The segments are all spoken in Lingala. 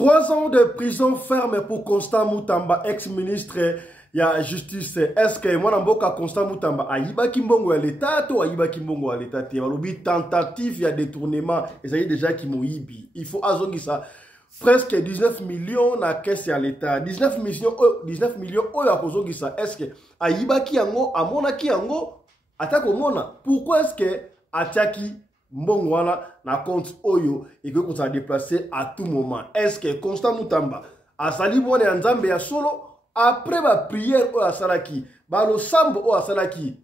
3 ans de prison ferme pour Constant Mutamba, ex-ministre ya justice. Est-ce que moi n'amboka Constant Mutamba ayiba kimbongo ya l'État ou ayiba kimbongo ya l'État? Balobi tentative ya détournement. Et ça y est déjà qui moyibi. Il faut azongi ça. Presque 19 millions na caisse à l'État. 19 millions oyo akozongi ça. Est-ce que ayiba ki yango amona ki yango atako mona? Pourquoi est-ce que ataki mbongo wana na compte oyo et que qu'on s'est déplacé à tout moment? Est-ce que Constant Mutamba a sali mwana ya nzambe ya solo après ma prière au Asalaki, le sambo au Asalaki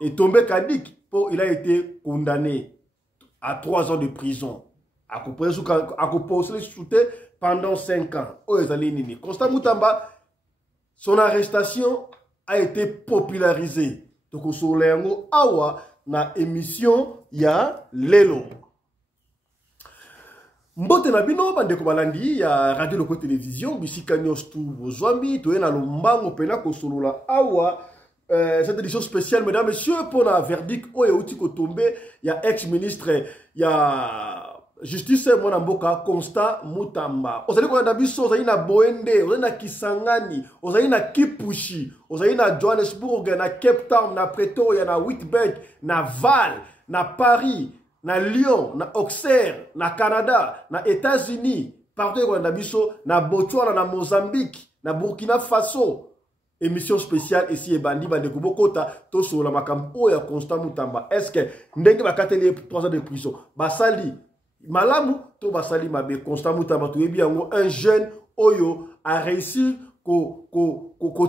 est tombé caduc pour il a été condamné à 3 ans de prison. À cause pendant 5 ans. Constant Mutamba, son arrestation a été popularisée. Donc, sur l'engo awa na émission ya lelo. Mbote na bino bandeko balandi ya radio loko télévision bisika nyos tu bozwambi to na lombango pena ko solola awa cette édition spéciale mesdames messieurs pour la verdict oyo uti ko tomber ya ex-ministre ya justice mwana mboka Constant Mutamba. Ozali ko na biso ozali na Boende, ozali na Kisangani, ozali na Kipushi, ozali na Johannesburg, na Cape Town, na Pretoria, na Witbank, na Val, na Paris, na Lyon, na Auxerre, na Canada, na États-Unis, partout na biso, na Botswana, na Mozambique, na Burkina Faso. Émission spéciale ici et bandi bande kubokota to sur la makambo ya Constant Mutamba. Est-ce que ndenge bakateli 3 ans de prison basali malamu to basali mabe? Constant Mutamba to yebi yango un jeune oyo a réussi ko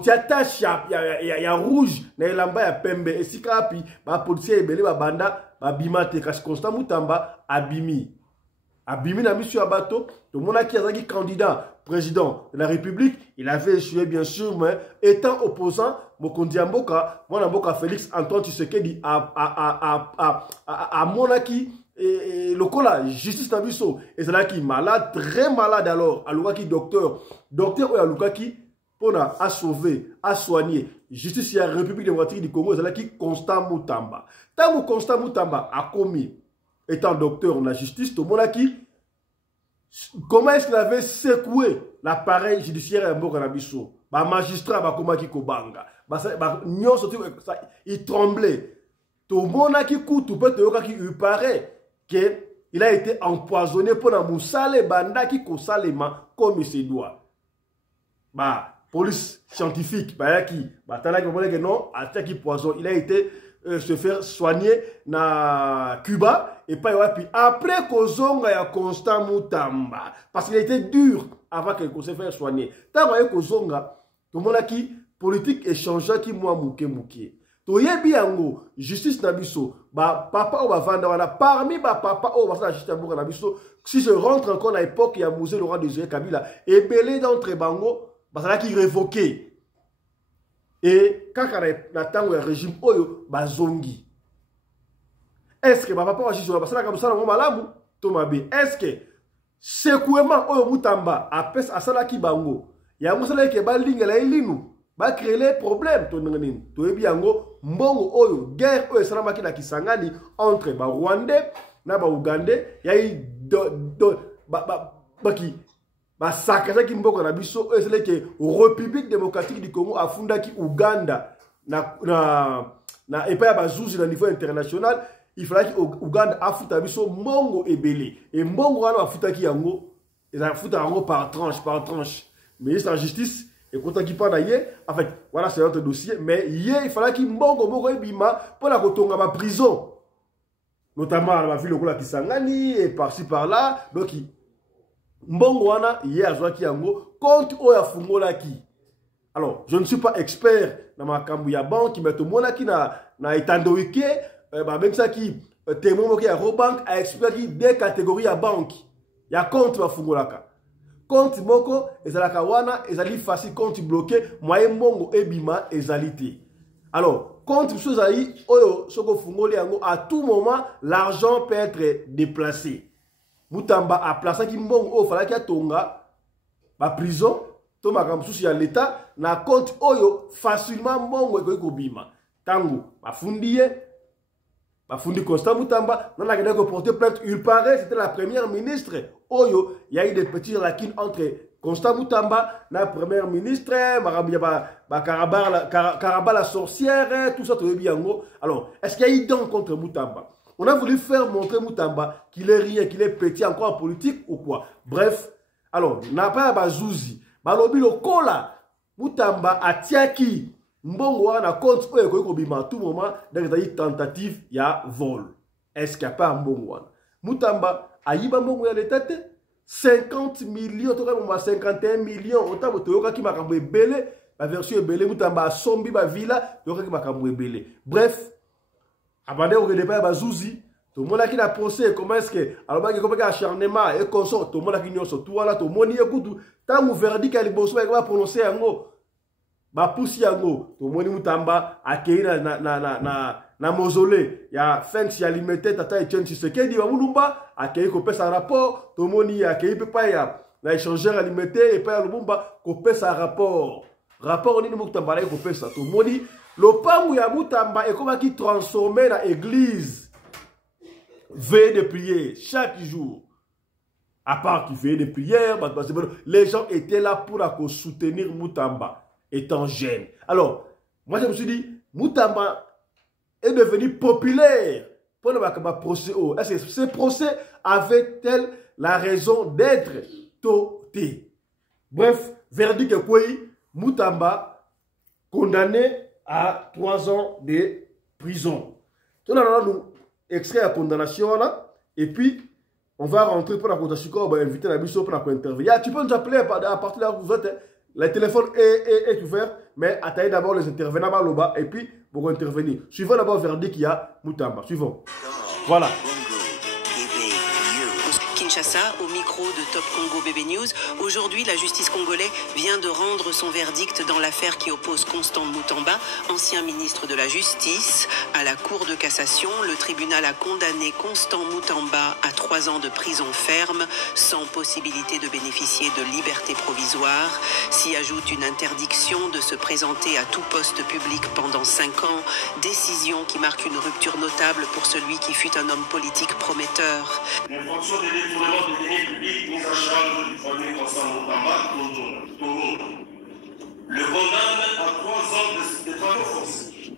tia tache ya rouge na elamba ya pembe esika api ba policier ebele ba banda ba bimate kasi Constant Mutamba abimi na mission abato to mona ki azaki candidat président de la République, il avait échoué bien sûr, mais étant opposant, Mokondi Mboka, Mboka Félix Antoine Tshisekedi à Monaki et le cola justice Nabiso et c'est là qui malade, très malade alors, Alukaki docteur ou Alukaki pour à sauver, à soigner. Justice la République démocratique du Congo, c'est là qui Constant Mutamba. Tant que Constant Mutamba a commis étant docteur en la justice, tout le monde qui comment est-ce qu'il avait secoué l'appareil judiciaire à Mboka Nabiso? Magistrat, Kobanga. Il tremblait. Tout le monde qui coûte, il paraît qu'il a été empoisonné pour la moussale banda qui kosalema comme il se doit. Police scientifique, non, il a été se faire soigner na Cuba et pas après Kozonga ya Constant Mutamba parce qu'il était dur avant qu'il se fasse soigner. Tant que Kozonga, tout le monde qui politique échangeant qui moi mouké. To yebi yango justice nabiso papa ou vanda wana parmi papa ou la justice nabiso si je rentre encore à l'époque il y a Musée Laurent Désiré Kabila et belé d'entre bango ça qui révoqué. Et quand on a le régime oyo bazongi, est-ce que papa va chicho basala comme ça na malamu to mabe? Est-ce que secouement oyo Mutamba apes asala ki bango ya musala ke ba lingela elinu ba créer les problèmes to ngani to yebi yango mbongo oyo guerre oyo salama ki na Kisangani entre ba Rwandais na ba Ougandais ya baki basakaza ki mboko na biso esele ke République démocratique du Congo afunda ki Uganda na epa bazuzi na niveau international. Il fallait que Uganda afuta biso mbongo ebele et mbongo wana afuta ki yango afuta yango par tranche. Ministre de la justice et quand qui parle d'ailleurs en fait voilà c'est notre dossier mais hier il fallait que mbongo moko ebima pour la kotonga ba prison notamment dans la ville de Kisangani et par-ci par-là donc mbongo wana ye azwaki yango compte oya fungolaki. Alors je ne suis pas expert dans ma kambu ya banque mais to monaki na etandoike même ça qui témoin qui a Robank a expliqué deux catégories à banque ya compte wa fungolaka compte moko ezalaka wana ezali facile compte bloqué moyen mbongo ebima ezalité. Alors compte sozali oyo soko fungoli yango à tout moment l'argent peut être déplacé. Mutamba a placé qui mbongo o fala ki atonga ba prison to makambo susi ya l'État na compte oyo facilement mbongo eko bima tango bafundiye Bafundi Constant Moutamba, on a porté plainte. Il paraît c'était la première ministre. Oyo, il y a eu des petits lacunes entre Constant Moutamba, la première ministre, Karaba la sorcière, tout ça, tout bien. Alors, est-ce qu'il y a eu donc contre Moutamba? On a voulu faire montrer Moutamba qu'il est rien, qu'il est petit encore en politique ou quoi. Bref, alors, n'a pas Bazouzi, Balobi le Kola, Moutamba a tiaki. Mbongo wana compte oyo ekoki kobima à tout moment dans une tentative ya vol. Est-ce qu'il n'y a pas mbongo wana? Moutamba ayiba mbongo ya l'état 50 millions, 51 millions. Otabo toyoka ki makambo ebele, la version ebele Moutamba asombi ba villa, toyoka ki makambo ebele. Bref, abandé au redépart bazouzi, tout le monde qui a procès comment est-ce que alors ba ki komeka acharnement et consort, tout le monde qui nyonso tout wala to moni ekutu, tant verdict ali boso ba prononcer yango. Bapusi yango to moni Moutamba akei na mausolée ya Fenx ya limité tata Etienne Tshisekedi wa Mulumba akei ko pesa rapport to moni akei pepa ya na échangeur limité et pa ya Lumumba ko pesa rapport nini Moutamba la ko pesa to moni lopangu ya Moutamba e koma ki transformer na église veille de prier chaque jour. À part qu'il veille de prière, les gens étaient là pour soutenir Moutamba étant jeune. Alors, moi je me suis dit, Moutamba est devenu populaire pour le procès. Est-ce que ce procès avait-elle la raison d'être toté? Bref, verdict est quoi? Moutamba condamné à 3 ans de prison. On a nous extrait la condamnation là, et puis on va rentrer pour la condamnation, on va inviter la mission pour intervenir. Tu peux nous appeler à partir de là où vous êtes. Le téléphone est ouvert, mais attendez d'abord les intervenants là-bas et puis pour intervenir. Suivons d'abord le verdict qu'il y a Moutamba. Suivons. Voilà. Kinshasa, au micro de Top Congo Bébé News. Aujourd'hui, la justice congolaise vient de rendre son verdict dans l'affaire qui oppose Constant Moutamba, ancien ministre de la Justice, à la Cour de cassation. Le tribunal a condamné Constant Moutamba à 3 ans de prison ferme, sans possibilité de bénéficier de liberté provisoire. S'y ajoute une interdiction de se présenter à tout poste public pendant 5 ans, décision qui marque une rupture notable pour celui qui fut un homme politique prometteur. Pour le deniers publics mis en charge du premier Constant Moutamba, le condamne à 3 ans de travaux forcés.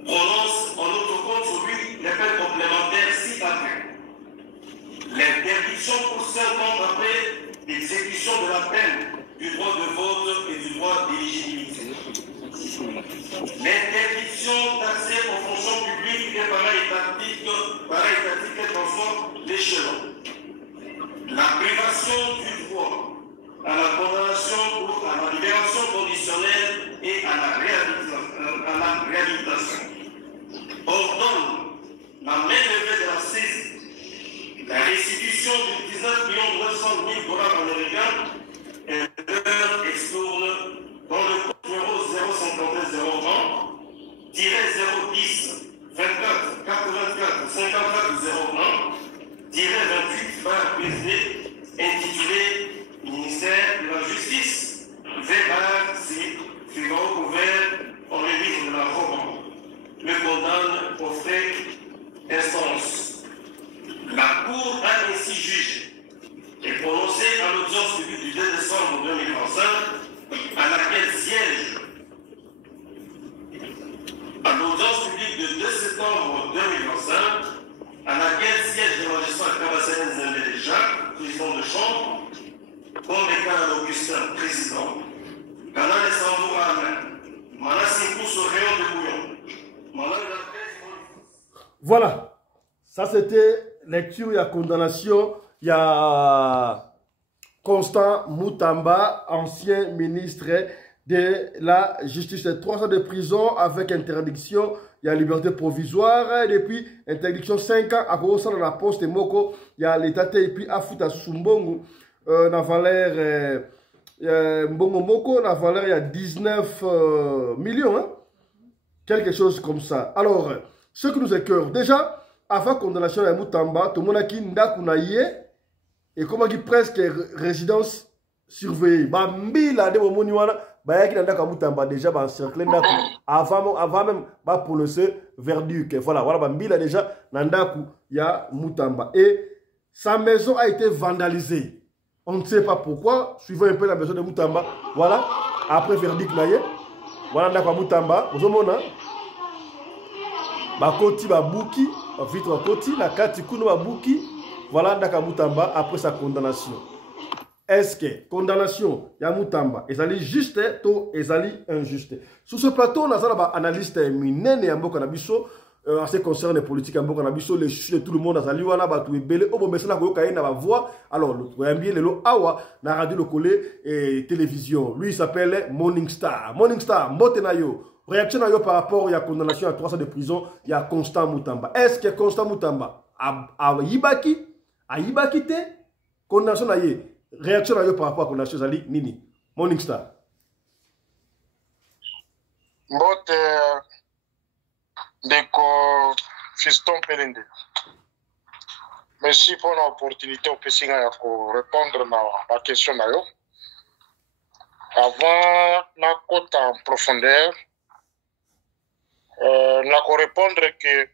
Prononce en autre compte sur lui les peines complémentaires ci-après. L'interdiction pour 5 ans après l'exécution de la peine du droit de vote et du droit d'éligibilité. L'interdiction d'accès aux fonctions publiques et pareil étatique transforme l'échelon. La privation du droit à la condamnation ou à la libération conditionnelle et à la réhabilitation. Ordonne la main levée de la saisie, la restitution de 19 900 000 $ américains et leur extourne dans le code numéro 051-020-010 24 84 54 01-28 par PSD intitulé Ministère de la Justice, V.C. Figaro couvert en le livre de la Roman. Le condamne aux frais d'instance. La Cour a ainsi jugé et prononcé à l'audience publique du 2 décembre 2025 à laquelle siège à l'audience publique du 2 septembre 2025 à laquelle siège le magistrat Kabassène Zembé Jacques, président de chambre, Kondeka Augustin, président, Canal et Samboura, Manassi Kousso Rayon de Bouillon, Voilà, ça c'était lecture, il y a condamnation, il y a Constant Moutamba, ancien ministre de la justice, 3 ans de prison avec interdiction, il y a liberté provisoire, et puis interdiction 5 ans à cause de la poste Moko, il y a l'état et puis Afuta Sumbongo, la valeur Mbongo Moko, la valeur il y a 19 millions, hein? Quelque chose comme ça. Alors, ce qui nous écœure, déjà, avant condamnation à Moutamba, tout le monde a qui ndakunaye et comment qui presque résidence surveillée. Bambi la de Moniwana, bah qui n'a Moutamba déjà encerclé avant même pas prononcer Verduc. Voilà, voilà, Bambila déjà, Nandaku, ya Moutamba. Et sa maison a été vandalisée. On ne sait pas pourquoi, suivant un peu la maison de Moutamba. Voilà, après Verduc Naye. Voilà, Ndakwa Moutamba. Vous avez Bakoti Babuki, vite Bakoti, la Kati Kuno Babuki. Voilà, Ndakwa Moutamba après sa condamnation. Est-ce que condamnation ya Moutamba ezali juste to ezali injuste? Sur ce plateau, on a un analyste minene ya mboka na biso en ce qui concerne les politiques ya mboka na biso, les chutes de tout le monde azali wana batu ebele obo mesana ko yoka na ba voix. Alors le yambi lelo awa na radio lokole et télévision. Lui il s'appelle Morning Star. Morning Star, mbote na yo. Réaction na yo par rapport à la condamnation à 3 ans de prison, il y a Constant Moutamba. Est-ce que Constant Moutamba a yibaki te condamnation na ye? Réaction à eux par rapport à la chose Ali Nini. Morning Star. Mbote Deko Fiston Pelende. Merci pour l'opportunité de répondre à la question. Avant la côte en profondeur, la répondre que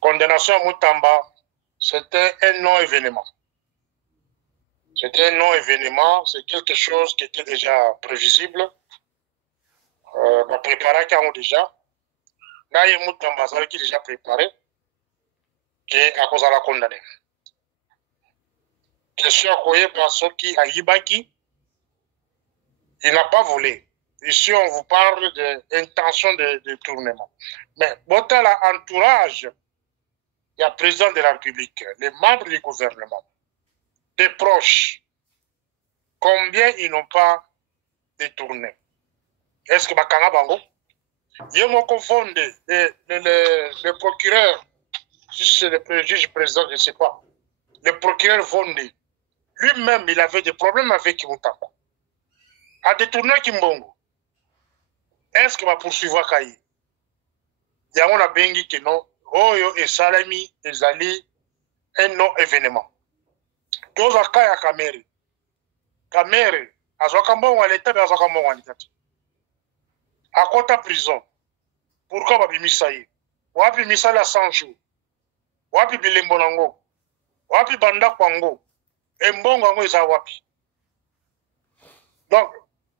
condamnation à Moutamba, c'était un non-événement. C'était un non-événement, c'est quelque chose qui était déjà prévisible. On préparait quand déjà. Là, il y a Moutamba qui est déjà préparé, qui est à cause de la condamnée. Question croyée par ceux qui a Yibaki, il n'a pas volé. Ici, on vous parle d'intention de détournement. Mais, bon, l'entourage, il y a le président de la République, les membres du gouvernement, des proches, combien ils n'ont pas détourné? Est-ce que Bakanga Bango? Il y a mon confondé, le procureur, si c'est le juge président, je ne sais pas, le procureur Vondé, lui-même, il avait des problèmes avec Moutamba. A détourné Kimbongo. Est-ce que va poursuivre Kayi? Il y a un bengi qui non, Oyo et Salami, et Zali, un non-événement. Tous à Kaya Kamere. Kamere, à Zokambo, à l'état, à Zokambo, à l'état. À Kota prison. Pourquoi Babi Misaï? Wapi Misala 100 jours. Wapi Bilembonango. Wapi Banda Kwango. Et Mbongo est à Wapi. Donc,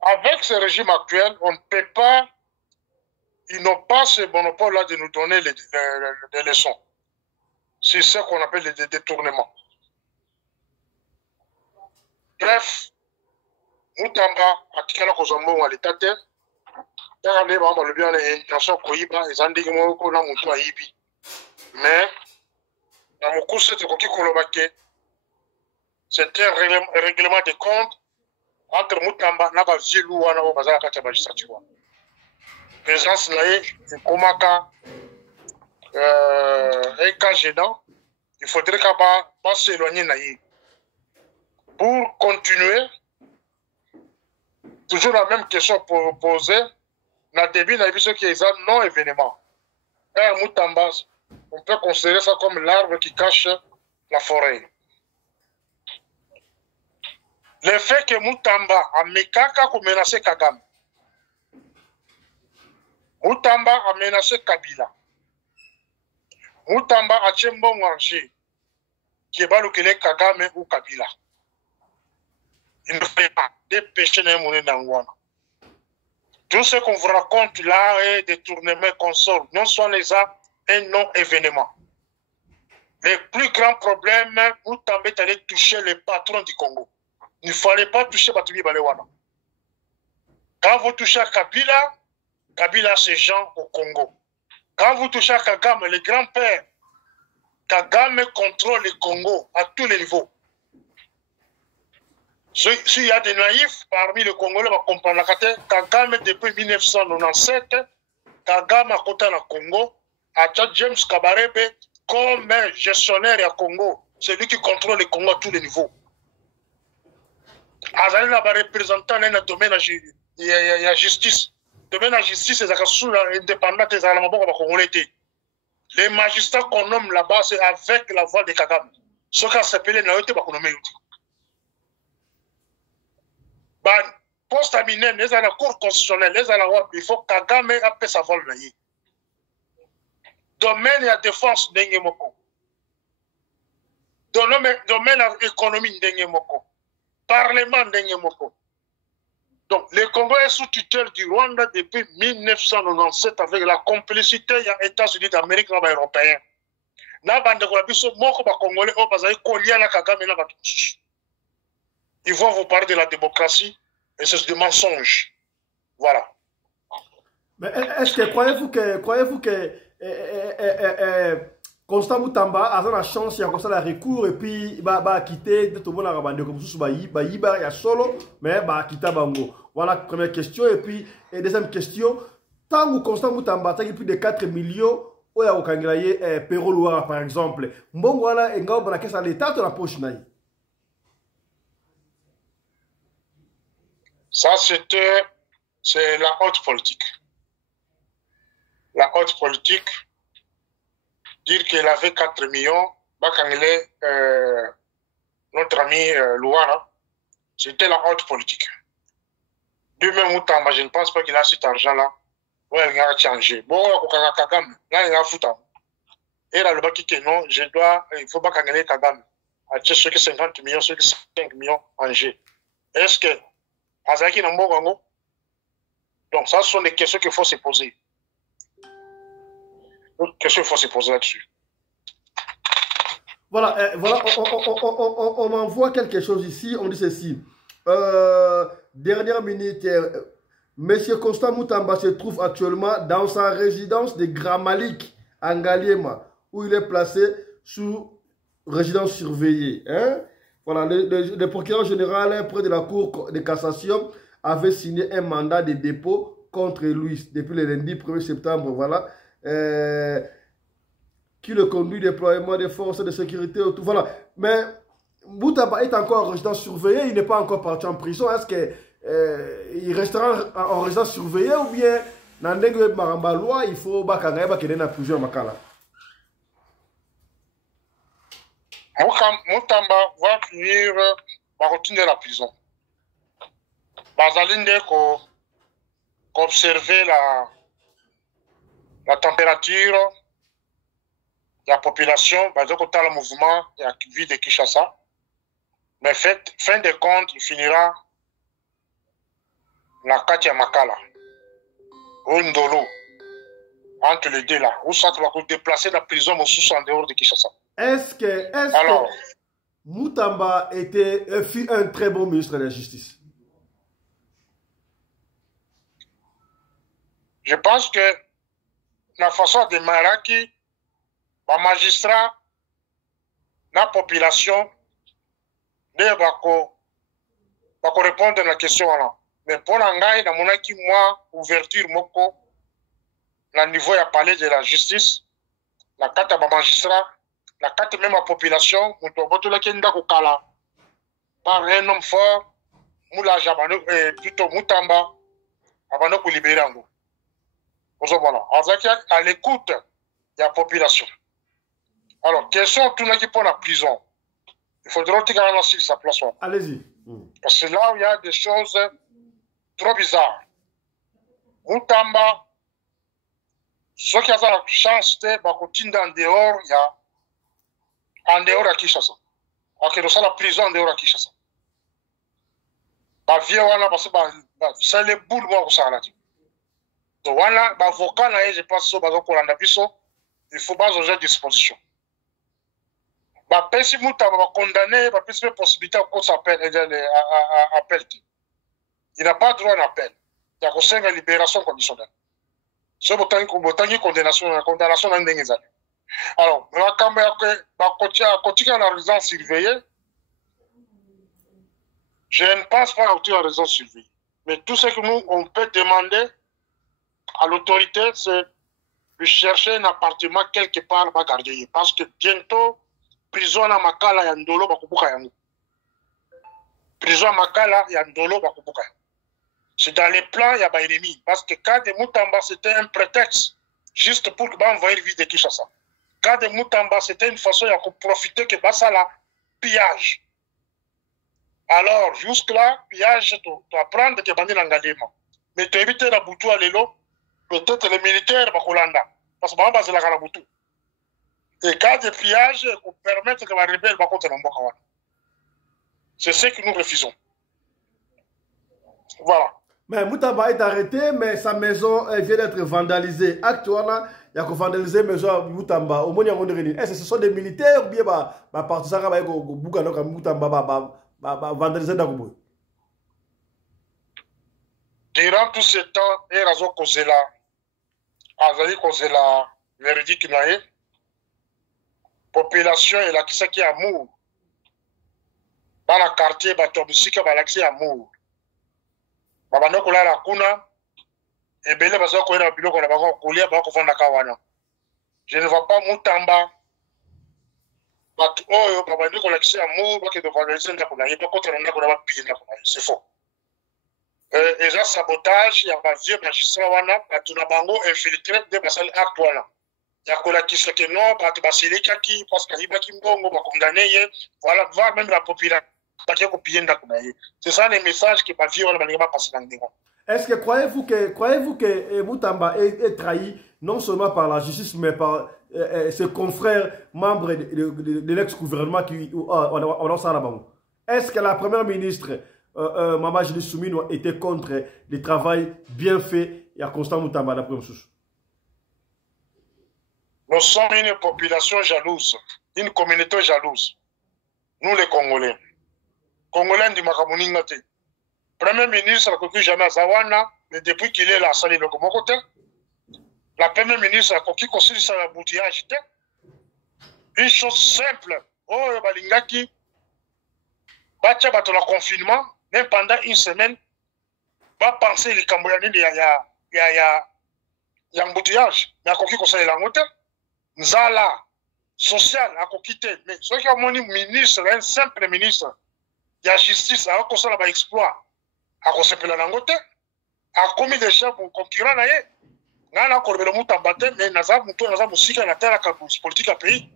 avec ce régime actuel, on ne peut pas, ils n'ont pas ce monopole-là de nous donner des leçons. C'est ce qu'on appelle les détournements. Bref, Moutamba, à Tikala Kozombo, à l'état de le bien intention Koyiba, et Zandigmo, qu'on a monté à Ibi. Mais, dans mon cours, c'était Koki Kolobake. C'était un règlement de compte entre Moutamba, Naba Zilou, Naba Bazara Katabajisatua. Présence Naé, Komaka, un cas gênant, il faudrait qu'on pas s'éloigner Naï. Pour continuer, toujours la même question posée, dans le début, ce qui est un non-événement. Un Moutamba, on peut considérer ça comme l'arbre qui cache la forêt. Le fait que Moutamba a Mekaka pour menacer Kagame, Moutamba a menacé Kabila, Moutamba a Tchembo Wange, qui est balukele Kagame ou Kabila. Il ne fait pas dépêcher les monnaies d'Angwana. Tout ce qu'on vous raconte là est détournement consort. Non seulement les a un non-événement. Le plus grand problème, Moutamba est allé toucher les patrons du Congo. Il ne fallait pas toucher Batubi Balewana. Quand vous touchez à Kabila, Kabila c'est Jean au Congo. Quand vous touchez à Kagame, le grand-père, Kagame contrôle le Congo à tous les niveaux. S'il y a des naïfs parmi les Congolais, on va comprendre la Kagame depuis 1997, Kagame a côté le Congo, a James Kabarebe comme gestionnaire au Congo. C'est lui qui contrôle le Congo à tous les niveaux. Azali na ba représentant dans le domaine de la justice. Le domaine de la justice, c'est sous l'indépendance des Allemands congolais. Les magistrats qu'on nomme là-bas, c'est avec la voix de Kagame. Ce qu'on s'appelle Naote Bakonome Yuti. poste à minene, les à la cour constitutionnelle, les à la WAP, il faut Kagame appelle sa vol. Domaine à défense d'Enge Moko. Domaine à économie d'Enge Moko. Parlement d'Enge Moko. Donc, le Congo est sous tutelle du Rwanda depuis 1997 avec la complicité des États-Unis d'Amérique et des Européens. Ils vont vous parler de la démocratie et c'est des mensonges. Voilà. Mais est-ce que croyez-vous que Constant Moutamba a la chance, il y a comme ça la recours et puis il va quitter tout le monde a rabandé comme ça, il y a solo, mais il va quitter Bango. Voilà, première question. Et puis, deuxième question, tant que Constant Moutamba a plus de 4 millions, il y a un Perro Loire par exemple. Bon, voilà, et on va ça l'État de la poche. Ça, c'est la haute politique. La haute politique, dire qu'elle avait 4 millions, notre ami Louara, c'était la haute politique. Lui-même, Moutamba, je ne pense pas qu'il a cet argent-là. Ouais, il a changé. Bon, Kagame, là, il a foutu. Et là, le bas qui non, il faut pas gagner Kagame. Ceux qui 50 millions, ceux qui 5 millions en G. Est-ce que Azaki n'a pas gagné? Donc, ça, ce sont des questions qu'il faut se poser. Qu'est-ce qu'il faut se poser là-dessus? Voilà, on m'envoie quelque chose ici, on dit ceci. Dernière minute, Monsieur Constant Moutamba se trouve actuellement dans sa résidence de Gramalik, en Ngaliema, où il est placé sous résidence surveillée. Hein? Voilà, le procureur général près de la Cour de cassation avait signé un mandat de dépôt contre lui depuis le lundi 1er septembre. Voilà. Qui le conduit déploiement des forces de sécurité autour. Voilà. Mais Moutamba est encore en résidence surveillée, il n'est pas encore parti en prison. Est-ce qu'il restera en résidence surveillée ou bien dans le Maramba loi, il faut qu'il ait en prison Makala? Moutamba va finir par retourner à la prison. Bazalinde observer la température de la population, donc le mouvement et la vie de Kinshasa. Mais fin de compte, il finira la Katia Makala, au Ndolo, entre les deux là, où ça va déplacer la prison au sous en dehors de Kinshasa. Est-ce que Moutamba fut un très bon ministre de la Justice? Je pense que la façon de Maraki, les magistrats, la population, va répondre à la question là. Mais pour l'angai, dans mon équipe, moi, ouverture, moko, le niveau à parler de la justice, la carte à magistrat, la carte même à la population, par un homme fort, Moula Jabano, plutôt Moutamba, avant de libérer en nous. À l'écoute de la population. Alors, question tout le monde qui prend la prison. Il faudra regarder aussi sa place. Allez-y. Parce que là où il y a des choses trop bizarres. Moutamba, ceux qui ont la chance de continuer en dehors, il y a en dehors à Kinshasa. Ok, donc ça la prison en dehors à Kinshasa. C'est les boules, moi, que ça a dit. Donc, voilà, l'avocat, je pense que il faut pas changer de disposition. Si Moutamba va condamner, il y a possibilité qu'on s'appelle appel. Il n'a pas droit à l'appel. Il y a une libération conditionnelle. C'est une condamnation dans les années. Alors, quand on continue à la résidence surveillée, je ne pense pas à la résidence surveillée. Mais tout ce que nous, on peut demander à l'autorité, c'est de chercher un appartement quelque part à garder. Parce que bientôt, prison à Makala et Ndolo bakubuka yango. Prison à Makala et Ndolo bakubuka. C'est dans les plans, il y a des ennemis. Parce que quand de Moutamba, c'était un prétexte juste pour envahir la ville de Kinshasa. Quand de Moutamba, c'était une façon de profiter que ça la pillage. Alors, jusque-là, pillage, tu apprends que bandi n'engalema. Mais tu évites la boutou à l'élo, peut-être les militaires, parce que c'est la boutou. Et cas de pillage, pour permettre que les rebelles ne soient pas. C'est ce que nous refusons. Voilà. Mais Moutamba est arrêté, mais sa maison vient d'être vandalisée. Actuellement, il y a vandalisé la maison de Moutamba. Au moins, il y a est-ce que ce sont des militaires ou bien les partisans qui ont Moutamba vandalisé dans durant tout ce temps, il y a causé la véridique. La population est là qui a amour. Dans le quartier, il y a qui a amour. Babando la kuna ebele bazo ko na biloko na bako kolia bako fanda kawana. Je ne vois pas Moutamba but oyo babando ko lakisi amour bako de valoriser ndako na yeba ko tena ko na ba pili ndako na c'est faux. Et ça sabotage ya ba vieux magistrat wana batuna bango infiltré de basali acte wana. Ya ko lakisi que non batu basilika ki parce que iba ki mbongo ba condamner ye voilà voir même la population. C'est ça les messages que ma vie va passer dans le débat. Est-ce que croyez-vous que Moutamba est trahi non seulement par la justice mais par ses confrères membres de l'ex-gouvernement qui est-ce que la première ministre Mama Julie Soumino était contre le travail bien fait et à Constant Moutamba d'après M. Nous sommes une population jalouse, une communauté jalouse. Nous les Congolais. Congolais du Makamouningate. Premier ministre a coquille jamais à Zawana, mais depuis qu'il est là, ça le côté. La première ministre a coquille considère ça l'emboutillage. Une chose simple. Oh, Balingaki, Batia bat le confinement, même pendant une semaine, va penser les Cambodgiens, il y a embouteillage. Mais à coquille conseille la montée. Nzala, social, à coquille. Mais ce qui a mon ministre, un simple ministre. Il y a justice, alors qu'on s'en a exploit. À cause de la langue, à commis des chefs pour concurrent, n'a pas le Moutamba, mais n'a pas musique à la terre politique à pays.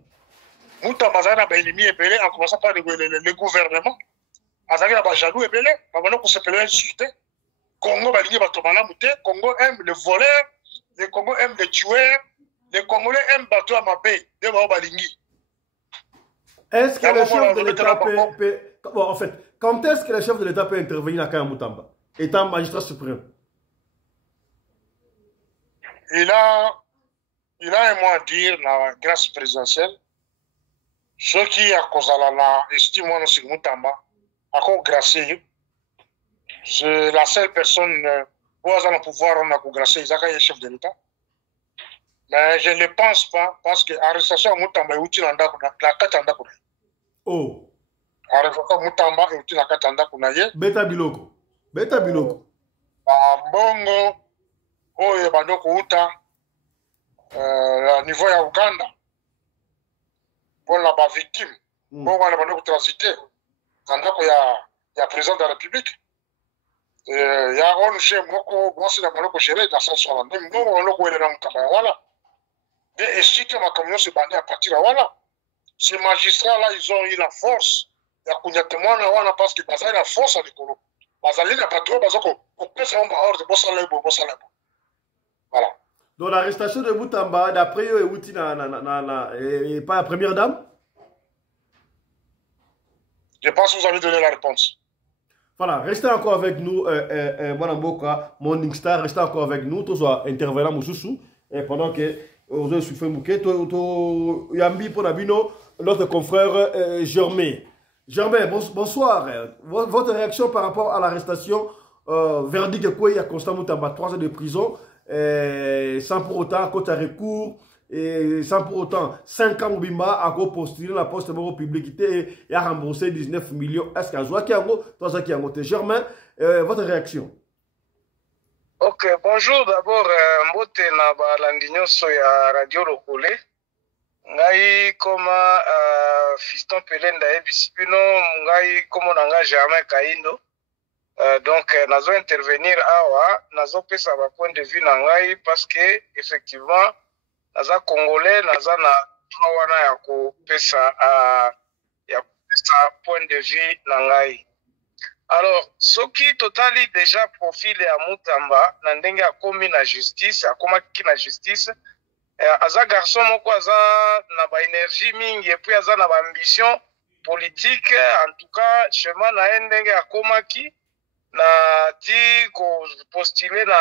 Moutamba a ennemi et belé, en commençant par le gouvernement. Azali a jaloux et belé, avant qu'on s'appelle insulté. Congo va lier Batomana Mouté, Congo aime le voleur, les Congo aiment les tueurs, les Congolais aiment Bato à Mapé, de Balingi. Est-ce que le chef de l'État peut... Bon, en fait, quand est-ce que le chef de l'État peut intervenir à Kaya-Moutamba, étant magistrat suprême? Il a un mot à dire dans la grâce présidentielle. Ceux qui a causé la estime sur Moutamba, à cause gracier, c'est la seule personne qui a le pouvoir de gracier, c'est le chef de l'État. Mais je ne le pense pas parce que l'arrestation de Moutamba est utile dans la Katanda. Oh. L'arrestation de Moutamba est utile dans la Katanda. Beta Biloko. Beta Biloko. Bongo, oye bandoko uta, niveau ya Uganda, pour la victime, bongo la bandoko transité, bandoko ya président de la République. Ya ONG moko, bonsi la bandoko géré dans son soin. Même bongo bandoko ele na Moutamba, voilà. Et si que ma communauté se bandit à partir de voilà, ces magistrats-là, ils ont eu la force. Il y a combien de témoins là, parce qu'ils ont la force à l'école. Bazali n'a pas trop, parce qu'on peut faire un ordre de Bossalebo. Voilà. Donc l'arrestation de Moutamba, d'après eux, est pas la première dame? Je pense que vous avez donné la réponse. Voilà, restez encore avec nous, Mwanamboka, Morning Star, restez encore avec nous, tous intervenants Moussoussou, pendant que aujourd'hui je suis Mouké, Yambi Ponabino, notre confrère Germain. Germain, bonsoir. Votre réaction par rapport à l'arrestation, verdict de quoi il y a Constant Moutamba, 3 ans de prison, sans pour autant, côté à recours, et sans pour autant, 5 ans au Bimba, à postuler la poste de publicité et à rembourser 19 millions. Est-ce qu'il y a 3 ans qui a monté? Germain, votre réaction? Ok, bonjour d'abord, mbote na balandinyo ya Radio Lokole. Ngai koma Fiston Pelenda ebisipino ngai komo nanga Germain Kaindo. Donc nazo intervenir awa, nazo pesa ba point de vue na ngai parce que effectivement naza congolais, naza na wana ya ko pesa point de vue na ngai. Alors, soki totali déjà profil ya Mutamba na ndenge akomi na justice, akomaki na justice, aza garçon moko aza na ba énergie mingi et puis aza na ba ambition politique, en tout cas chemin na ndenge akomaki na ti ko postuler na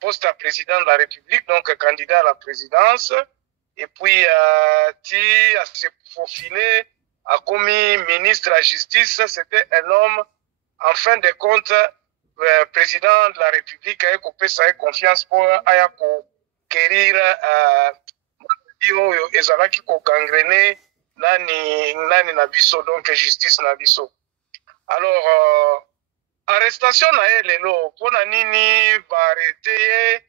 poste à président de la République, donc candidat à la présidence, et puis ti à se faufiler a commis ministre de la Justice. C'était un homme, en fin de compte, président de la République, a coupé sa confiance pour acquérir ezalaki ko gangrener nani na biso, donc justice na biso. Alors arrestation na ye lelo pona nini ba arrêté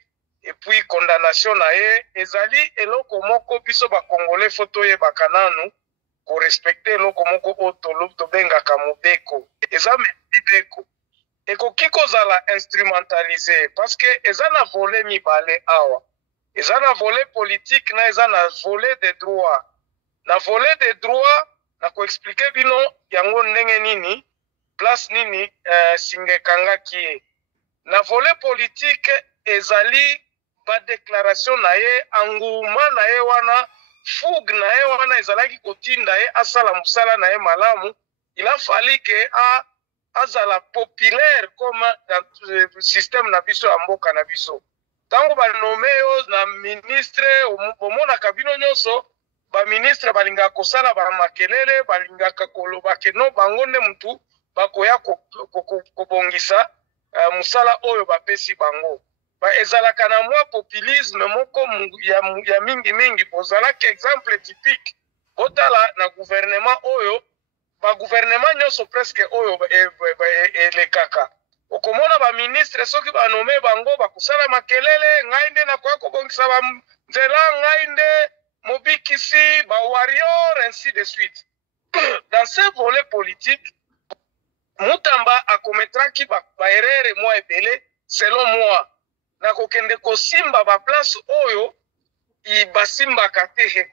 et puis condamnation na ye ezali eloko moko biso ba congolais photo ye bakananu ko respecter eloko moko otolo to bengaka mobeko eza mibeko ekoki kozala instrumentalisé parce que eza na volet mibale awa, eza na volet politique na eza na volet de droit. Na volet de droit na ko expliquer bino yango ndenge nini place nini singekanga ki. Na volet politique ezali ba déclaration na ye, engouement na ye wana, fougue na ye wana ezalaki kotinda ye asala musala na ye malamu. Il a fallu que azala populaire comme dans le système na biso ya mboka na biso. Tango ba nommé yo na ministre omona kabino nyonso ba ministre balinga kosala ba makelele, balinga koloba ke no bango nde mutu bakoya kobongisa musala oyo bapesi bango. Ba ezalaka na mwa populisme moko ya mingi bozalaki exemple typique otala na gouvernement oyo ba gouvernement nyonso presque oyo elekaka okomona ba ministre soki ba nommé bango bakusala makelele ngai nde na kwa kobongisa ba nzela ngai nde mobikisi ba warrior ainsi de suite. Dans ce volet politique Mutamba akometraki ba erreur moi ebele selon moi na kokende kosimba ba place oyo ibasimba kate.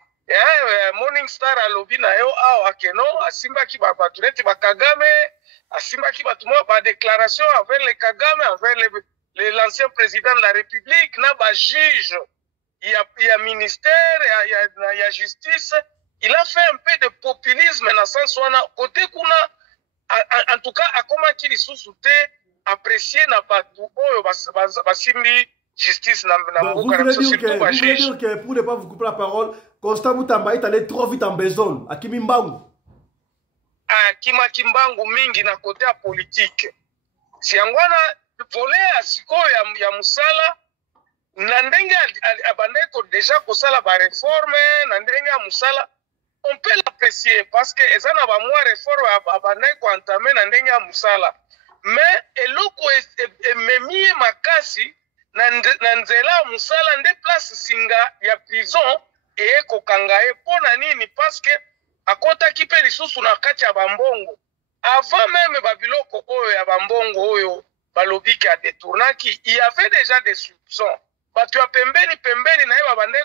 Morning Star alobi na yo awa keno asimbaki ba batureti ba Kagame, asimbaki ba tumo ba déclaration envers le Kagame, envers l'ancien président de la République, na ba juge, il y a ministère, il y a justice. Il a fait un peu de populisme dans sens wana côté kuna en tout cas akomaki lisusu te apprécier na batu oyo basimbi justice na mboka na surtout ba juge. Vous voulez dire que pour ne pas vous couper la parole, Constant Mutamba est allé trop vite en besogne. Akimi Mbangu. Akima Kimbangu mingi na côté ya politique. Si angwana volet asiko ya musala na ndenge abandeko déjà kosala ba réforme na ndenge ya musala on peut l'apprécier parce que ezana ba mwa réforme abandeko entamé na ndenge ya musala. Mais eloko ememie makasi na nzela musala nde place singa ya prison et kokanga e pona nini parce que akota kipe lisusu na kati ya bambongo avant même babiloko oyo ya bambongo oyo balobiki a détournaki il y avait déjà des soupçons batu ya pembeni na ye babande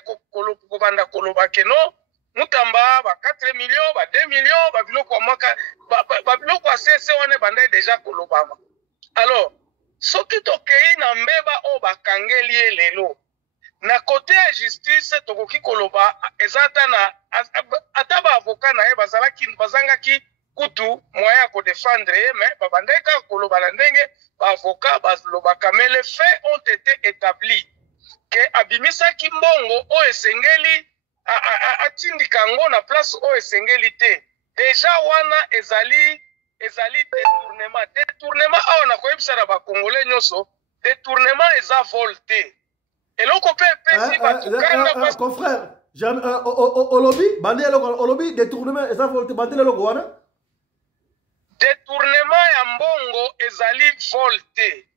kobanda koloba keno Mutamba ba 4 millions ba 2 millions babiloko maka babiloko asese wana bande déjà kolobama. Alors soki tokei na mbeba o bakangeli ye lelo na côté ya justice tokoki koloba ezata na ata ba avocat na ye bazangaki kutu moyen ko défendre ye mais babandeka koloba na ndenge ba avocat bazolobaka mais les faits ont été établis que abimisaki mbongo o esengeli atindika ngo na place o esengeli te déjà wana ezali détournement awa na koyebisa na bakongolais nyonso détournement eza volté eloko pe pesi batukanga confrère olobi bandi eloko olobi détournement eza volté bandi eloko wana détournement ya mbongo ezali volté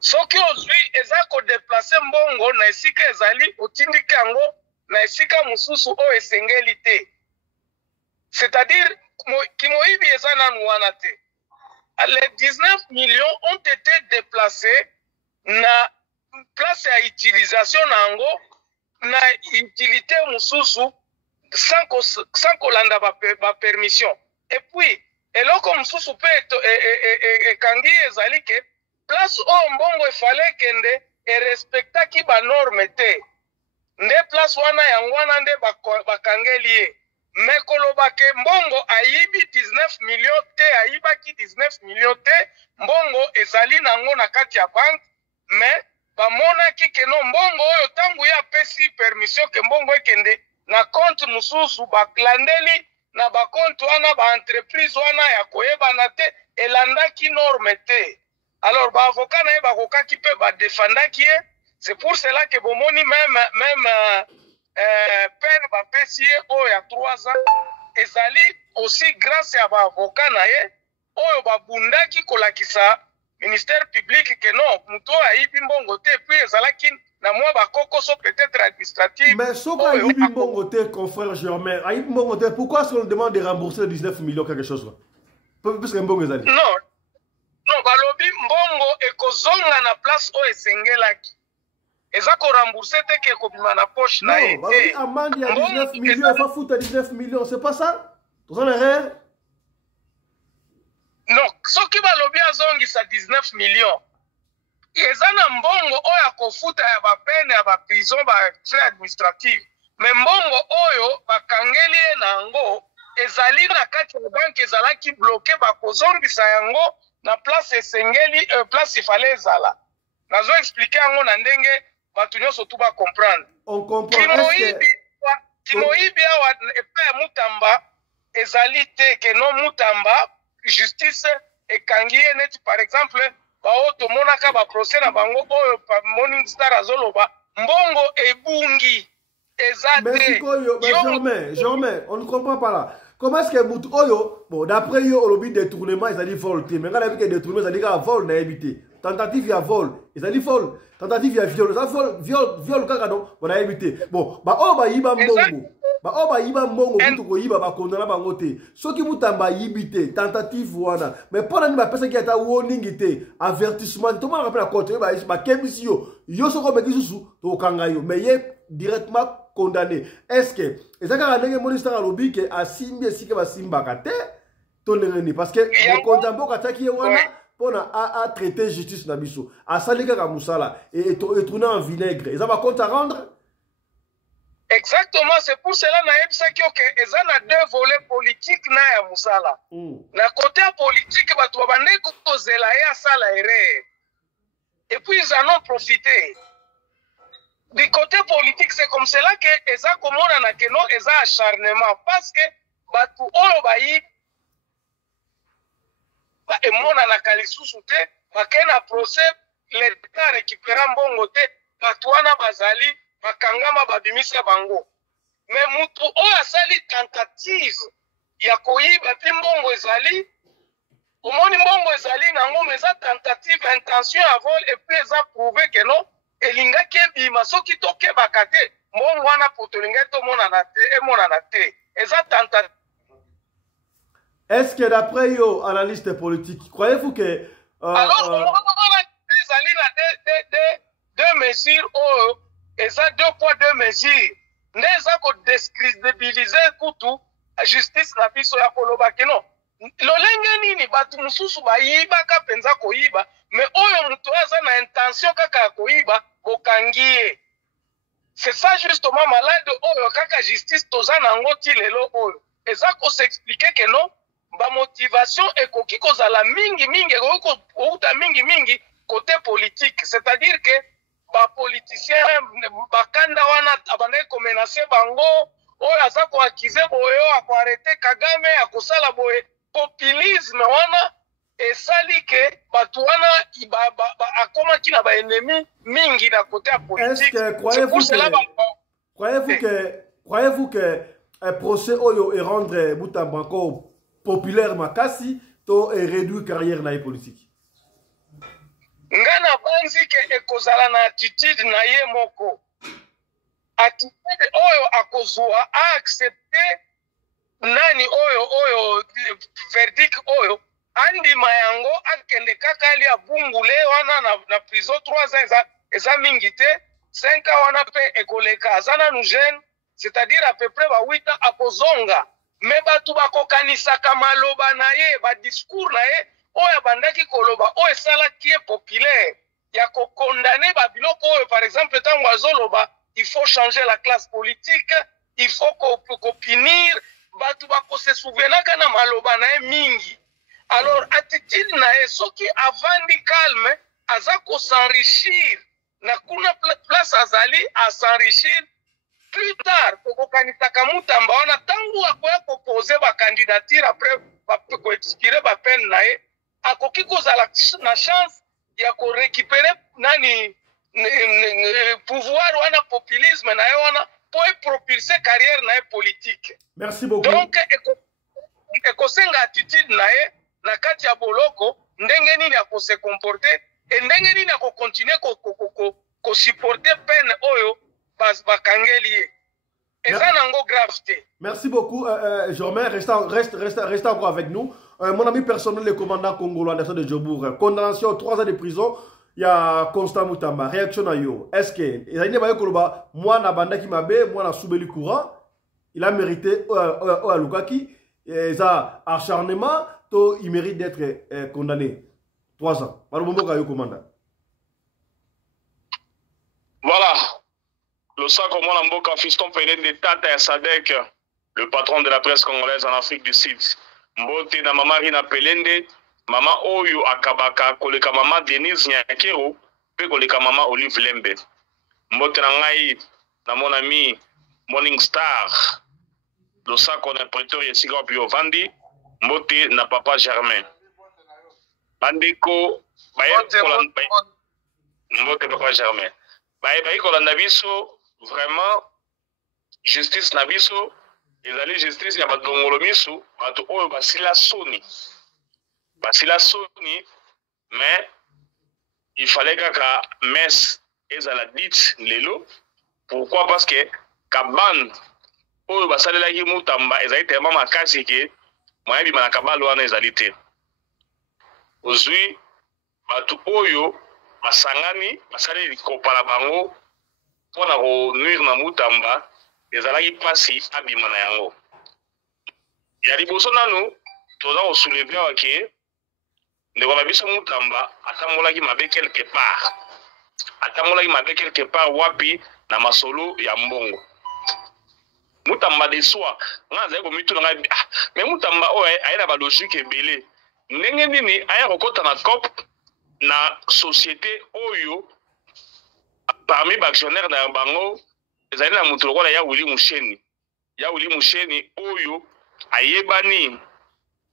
soki ozwi eza kodéplace mbongo na esika ezali otindika yango na esika mosusu oyo esengeli te c'est-à-dire kimoyibi eza nanu wana te. Les 19 millions ont été déplacés na place ya utilisation nango na utilité mususu sans kolanda ba permission. et puis eloko mosusu mpe ekangi ezali ke place oyo mbongo efale kende erespectaki banorme te nde place wana yango wana nde bakangeli ye me koloba ke mbongo ayibi 19 million te ayibaki 19 million te mbongo ezali nango na kati ya banke me bamonaki keno mbongo oyo ntango ye apesi permission ke mbongo ekende na compte mosusu balandeli na bakonte wana baentreprise wana ya koyebana te elandaki norme te alors baavoka na ye bakokaki mpe badefandaki ye c'est pour cela que bomoni même peine bapesi ye oyo ya 3 ans ezali aussi grâce ya baavoka na ye oyo babundaki kolakisa ministère public ke non mutu oyo ayibi mbongo te puis ezalaki na mwa bakokoso peut-être administrative. Mais Soka ayibi mbongo te, confrère Germain, ayibi mbongo te, pourquoi est-ce qu'on demande de rembourser 19 millions quelque chose là? Parce que mbongo ezali. Non, balobi mbongo ekozonga na place oyo esengelaki. Eza ko rembourser te ke kobima na poche na ye. Non, balobi amende ya 19 millions, il va foutre 19 millions, c'est pas ça? Tout ça l'erreur? Non, soki balobi azongisa 19 millions. Eza na mbongo oyo akofuta ya bapene ya baprison bafrais administratif me mbongo oyo bakangeli ye na yango ezali na kati ya banke ezalaki bloke bakozongisa yango na place esengeli place ifale ezala nazo explique yango na ndenge bato nyonso tu bacomprendre kimoyibi awa epa ya mutamba ezali te keno mutamba justice ekangi ye neti par exemple bao tomonaka baprocès na bango oyo Morning Star azoloba mbongo ebungi eza te. Germain, on ne comprend pas là. Comment est-ce que Moutou Oyo, bon d'après yo olobi détournement ils allaient voler, mais quand on a vu que détournement ils allaient qu'à vol n'a évité. Tentative à vol, ils allaient vol. Tentative à viol, ça viol kaka non, on a évité. Bon, bah oh bah yiba mbongo. Ba oba yiba mbongo mutu ko yiba ba kondana bango te soki mutamba yibite tentative wana mais pona ni ba pesa ki ata warning te avertissement to ma rappelle la côté ba kebisi yo soko be kisusu to kanga yo mais ye directement condamné est-ce que ezaka ndenge monista alobi ke asimbi esike ba simba kate to ndenge parce que le condambo kataki wana pona a traiter justice na biso a salika ka musala et tourner en vinaigre ils ont compte à rendre. Exactement, c'est pour cela que ils ont deux volets politiques na ya musala. Na côté politique, batu babande kozela ya sala ere. Et puis ils en ont profité. Du côté politique, c'est comme cela que eza komona na keno eza acharnement parce que batu oyo bayi ba emona na kalisusu te, bakena procès l'état récupérant mbongo te, batu wana bazali bakangama babimisa bango mais mutu oyo asali tentative ya koyiba mpe mbongo ezali omoni mbongo ezali nango meza tentative intention ya vol epuis eza prouve ke non elingaki ebima soki tokebaka te mbongo wana po tolingai emonana te eza tentative. Est-ce que d'après yo analyste politique croyez-vous que alors ezali na deux mesures oyo eza 2 poids 2 mesures nde eza kodescrédibilize kutu justice na biso ya koloba keno lolenge nini bato mosusu bayibaka mpenza koyiba mais oyo moto aza na intention kaka ya koyiba bokangi ye c'est ça justement malade oyo kaka justice toza nango ti lelo oyo eza kosexplike keno bamotivation ekoki kozala mingi ekoki kouta mingi côté politique c'est-à-dire que ba politicien bakanda wana abandaki komenase bango oyo aza koakize boye akoarete Kagame akosala boye populisme wana esali ke batu wana akomaki na baennemi mingi na côté ya politique. Croyez-vous que un procès oyo et rendre Mutamba encore populaire makasi to et réduire carrière na politique? Ngana banzi ke ekozala na attitude na ye moko attitude oyo akozwa a accepter nani oyo verdict oyo andima yango akende kaka ali abungule wana na prison 3 ans eza mingi te 5 ans wana pe ekoleka azana nu jeune c'est-à-dire à peu près ba 8 ans akozonga me bato bakokanisaka maloba na ye badiscours na ye oyo abandaki koloba oyo esalaki ye populaire ya kokondane babiloko oyo par exemple ntango azoloba il faut changer la classe politique il faut kopinir bato bakose souvenaka na maloba na ye mingi. Alors attitude na ye soki avandi calme aza kosenrichir na kuna place azali a s'enrichir plus tard kokokanisaka Mutamba wana tangu akoya kopose bacandidature après koexpire bapene na ye akoki kozala na chance ya korécupere nani pouvoir wana populisme na ye wana po propulser carrière na ye politique. Merci beaucoup. Donc ekosenga attitude na ye na kati ya boloko ndenge nini akose comporter et ndenge nini akokontinue supporter peine oyo bakangeli ye. Eza nango gravité. Merci beaucoup, Germain. Reste encore avec nous. Mon ami personnel, le commandant congolais Anderson de Djobour, condamnation 3 ans de prison. Il y a Constant Mutamba. Réaction à yo. Est-ce que il a dit moi na banda qui m'abe, moi na soubeli courant, il a mérité au Lukaki, il a acharnement, il mérite d'être condamné 3 ans. Voilà. Le sac au moins en boca fiston Pelende de Tata et Sadek, le patron de la presse congolaise en Afrique du Sud. Mbote na mama Rina Pelende, mama Oyo Akabaka, koleka mama Denise Nyakero, pe koleka mama Olive Lembe. Mbote na ngai na mon ami Morning Star, le sac on est prêteur Yesiga Pio Vandi, mbote na papa Germain. Bandeko, mbote papa Germain. Baye kolanda biso vraiment justice na biso ezali justice ya badongolo misu bato oyo basila soni mais il fallait kaka messe ezala dite lelo. Pourquoi? Parce que kaban oyo basalelaki Mutamba ezali tellement makasi ke moyen bima na kabalo wana ezali te. Ozwi bato oyo basangani basali likopala bango pona ko nuire na Mutamba ezalaki pasi abima na yango. Ya liboso nanu toza ko soulever wake ndeko na biso Mutamba atambolaki mabe quelque part wapi na masolo ya mbongo. Mutamba de soi nga za ko mitu nga mais Mutamba oyo ayina ba logique ebele ndenge nini aya kokota na COP na société oyo parmi actionnaires na bango ezali na mutu lokola ya Willy Musheni oyo ayebani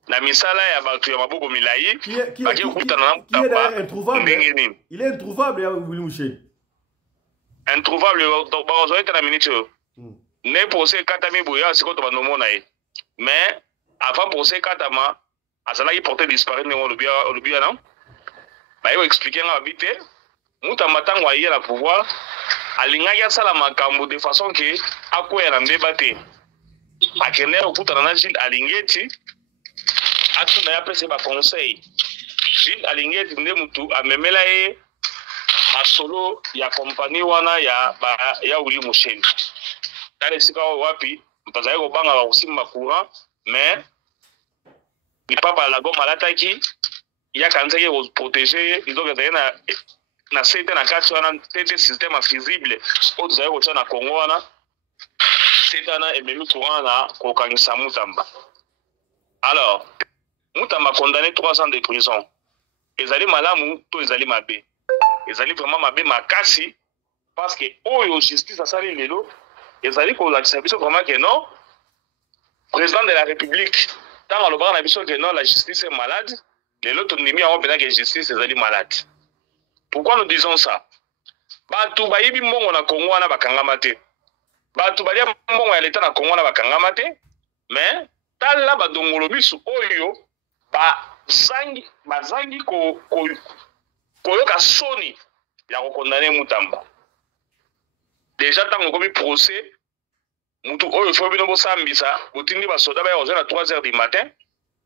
na misala ya bato ya maboko milayi baki kutana na Mutamba. Il est introuvable ya Willy Musheni. Introuvable bazo eta na minute ne procès katami boya siko to banomona ye mais avant procès katama azalaki porté disparu ne olubia non bayo expliquer nga bité Mutamba tango aye la pouvoir alingaki asala makambo de façon que akoya na ndeba te akende okutana na Gilles Alingeti atuna ya pese ba conseil Gilles Alingeti nde mutu amemela ye masolo ya compagnie wana ya Willy Musheni tale sika wapi mpazali ko banga ba kusimba courant mais ni papa la goma lataki ya kanzaki ko protéger ils ont na sete na kati wana tete système invisible au zayo ko na Congo wana sete na ememi courant na ko kangisa Mutamba. Alors Mutamba condamné 3 ans de prison. Ezali malamu to ezali mabe. Ezali vraiment mabe makasi parce que oyo justice asali lelo ezali ko la service vraiment que non président de la République tant le bras na biso que non la justice est malade lelo to ndimi en pena que justice ezali malade. Pourquoi nous disons ça? Batu bayibi mbongo na Congo wana bakangama te. Batu balia mbongo ya leta na Congo wana bakangama te. Mais tala badongolo bisu oyo bazangi koyoka soni ya kokondane Mutamba. Déjà tango komi procès mutu oyo fo bino bosambisa botindi basoda baya kozwa na 3h du matin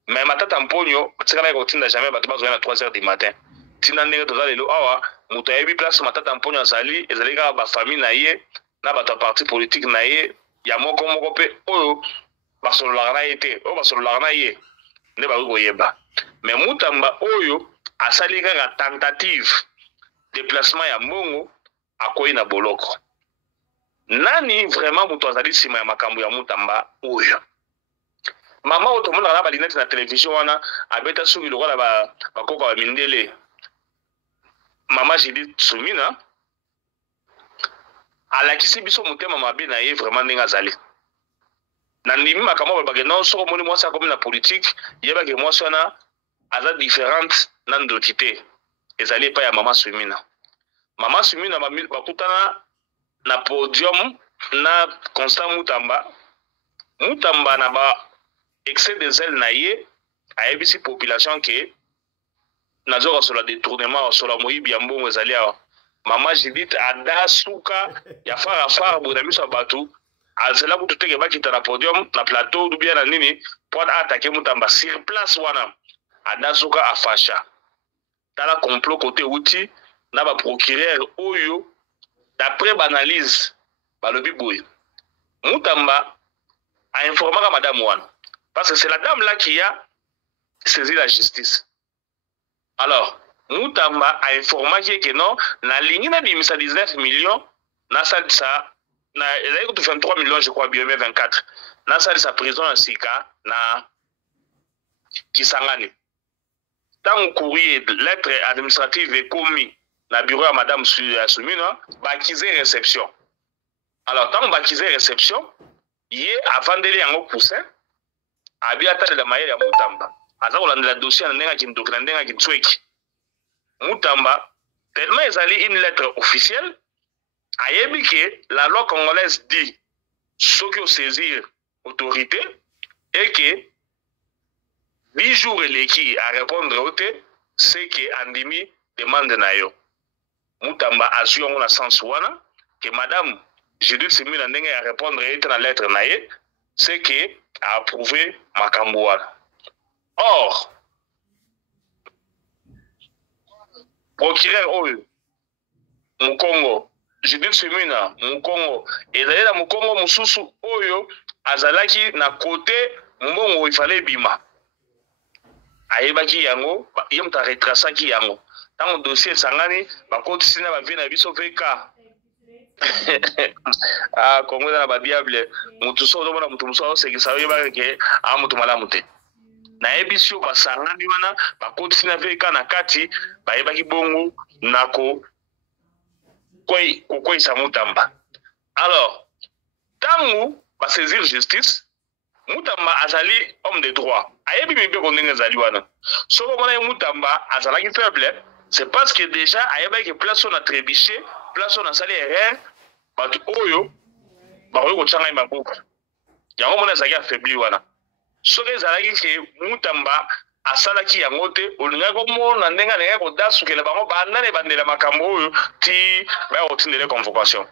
mais matata mponyo batikala kotinda jamais bato bazwa na 3h du matin. Tina ndenge toza lelo awa mutu ayebi place matata mponyo azali ezali kaka ba famille na ye na bato ya parti politique na ye ya moko pe oyo basolola na été o basolola na ye ne ba ko yeba mais Mutamba oyo asali kaka tentative déplacement ya mbongo akoyi na boloko nani vraiment muto azali sima ya makambo ya Mutamba oyo mama oto mona na ba linete na télévision wana abeta suki lokola ba bakoko ba mindele mama Judith Sumina alakisi biso motema mabe na ye vraiment ndenge azali nandimi makambo balobake non soko omoni mwasi akomi na politique yebake mwasi wana aza différente na ndoki te ezali epai ya mama Sumina bakutana na podium na Constant Mutamba na ba excès de zèle na ye ayebisi population ke nazo kosola détournement kosola moyibi ya mbongo ezali awa mama Judith ada suka ya fara bona miso batu azela kutu teke bakita na podium na plateau du bien na nini pour attaquer Mutamba sur place wana ada suka afasha tala complot côté outil na ba procureur oyo d'après l'analyse balobi boy Mutamba a informé à madame wana parce que c'est la dame là qui a saisi la justice. Alors Mutamba a informé que non na ligne na bimisa 19 millions na salisa na il 23 millions je crois bien 24 na salisa prison na sika na Kisangani tant courrier lettre administrative commis na bureau à madame Sumina bakize réception. Alors tant bakize réception yé avant de yango poussin abi ata de maye ya Mutamba aza kolandela dossier na ndenga kindoki na ndenga kitsweki Mutamba tellement ezali une lettre officielle ayebi que la loi congolaise dit ceux qui saisir autorité et que 10 jours eleki à répondre au té c'est que andimi demande na yo Mutamba azui yango na sens wana que madame Judith Sumina ndenge à répondre ete na lettre na ye c'est que a approuvé makambo wana. Or procureur oyo Mukongo Judith Sumina Mukongo ezali na Mukongo mususu oyo azalaki na côté mbongo ifale bima ayebaki yango ye muta retrasaki yango tango dossier sangani bakotisi na bavie na biso VK ah Kongo na ba diable mutu so do mona mutu muso sekisa yeba ke a mutu malamu te na ebisio basangani wana bakotisi na VK na kati bayebaki bongo nako koi sa Mutamba. Alors tango ba saisir justice Mutamba azali homme de droit ayebi mebe ko ndenge azali wana soko mona Mutamba azalaki faible c'est parce que déjà ayeba que place on a trébuché place on a salé erreur batu oyo ba ko changa mabuku yango mona azaki affaibli wana soko ezalaki ke Mutamba asalaki yango te olinga ko mona ndenga ndenga ko dasukela bango bandane bandela makambo oyo ti ba otindele convocation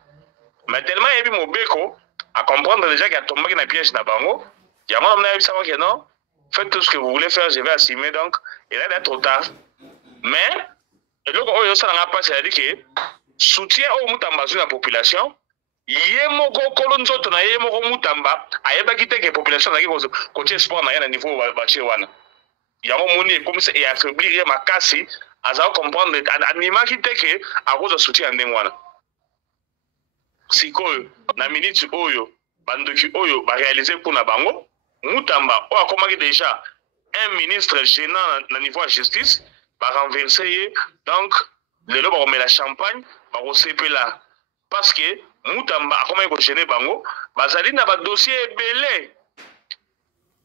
mais tellement yebi mobeko à comprendre déjà qu'il a tombé dans piège na bango yango mona yebi savoir que non faites tout ce que vous voulez faire je vais assumer donc il est trop tard mais eloko oyo ça n'a pas c'est-à-dire que soutien au Mutamba sur la population ye moko kolo nzoto na ye moko Mutamba ayebaki te que population na ki ko tie sport na ye na niveau ba che wana yango moni comme ça et affaiblir makasi aza comprendre animaki te que à cause de soutien ndenge wana sikoyo na minute oyo bandoki oyo ba réaliser pour na bango Mutamba o akomaki déjà un ministre gênant na niveau de justice ba renverser donc le lo ba remet la champagne ba resepela parce que Mutamba akomaki ko gêner bango bazali na ba dossier belé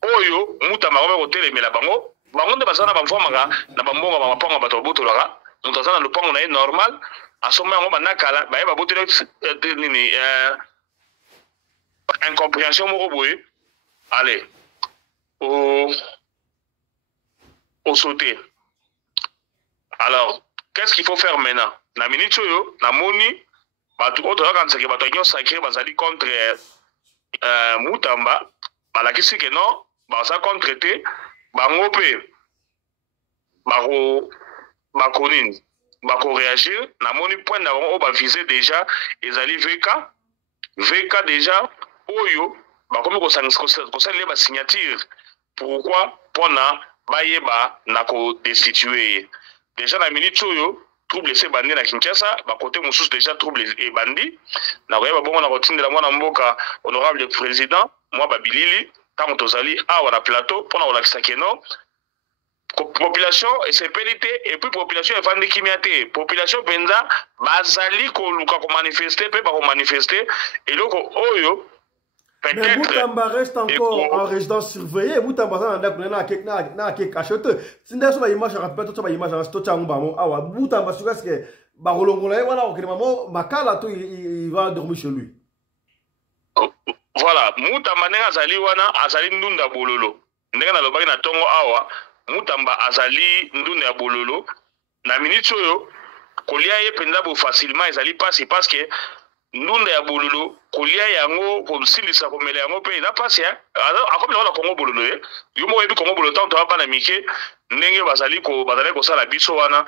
oyo Mutamba akomaki ko telemela bango bango nde bazana ba mfomaka na ba mbongo ba mapango bato botolaka mutu azana lupango na ye normal asoma yango banakala baye babotela nini incompréhension moko boye allez au sauter. Alors qu'est-ce qu'il faut faire maintenant na minute oyo na moni batu oto akanseke bato nyo sacré bazali contre Mutamba balakisi ke non baza contre te bango pe bako nini bako réagir na moni point na bango ba viser déjà ezali VK déjà oyo bakomi kosalela ba signature. Pourquoi? Pona bayeba na ko destituer. Déjà na minute oyo trouble se bandi na Kinshasa, ba côté mosusu déjà trouble et bandi. Na koyeba bongo na kotindela mwana mboka honorable président moi babilili tant tozali awa na plateau pona kolakisa keno population et sepelité et puis population evandi kimiate population penza bazali ko luka ko manifester pe ba ko manifester et loko oyo mais Moutamba reste encore en résidence surveillée. Moutamba na kek acheté. Si nous avons une image rapide, tu as une image en stock en bas. Ah Moutamba sur ce que Barolongolais voilà ok maman Makala tout il va dormir chez lui. Voilà, Moutamba nenga azali wana azali ndunda bololo. Nenga na lobaki na tongo awa Moutamba azali ndunda ya bololo. Na minute oyo kolia ye penza bo facilement ezali passer parce que ndunda ya bololo kolia yango komsilisa komela yango pe na pasi akomi na Kongo bololo yo mo yebi Kongo bololo tanto apa na mike ndenge bazali ko sala biso wana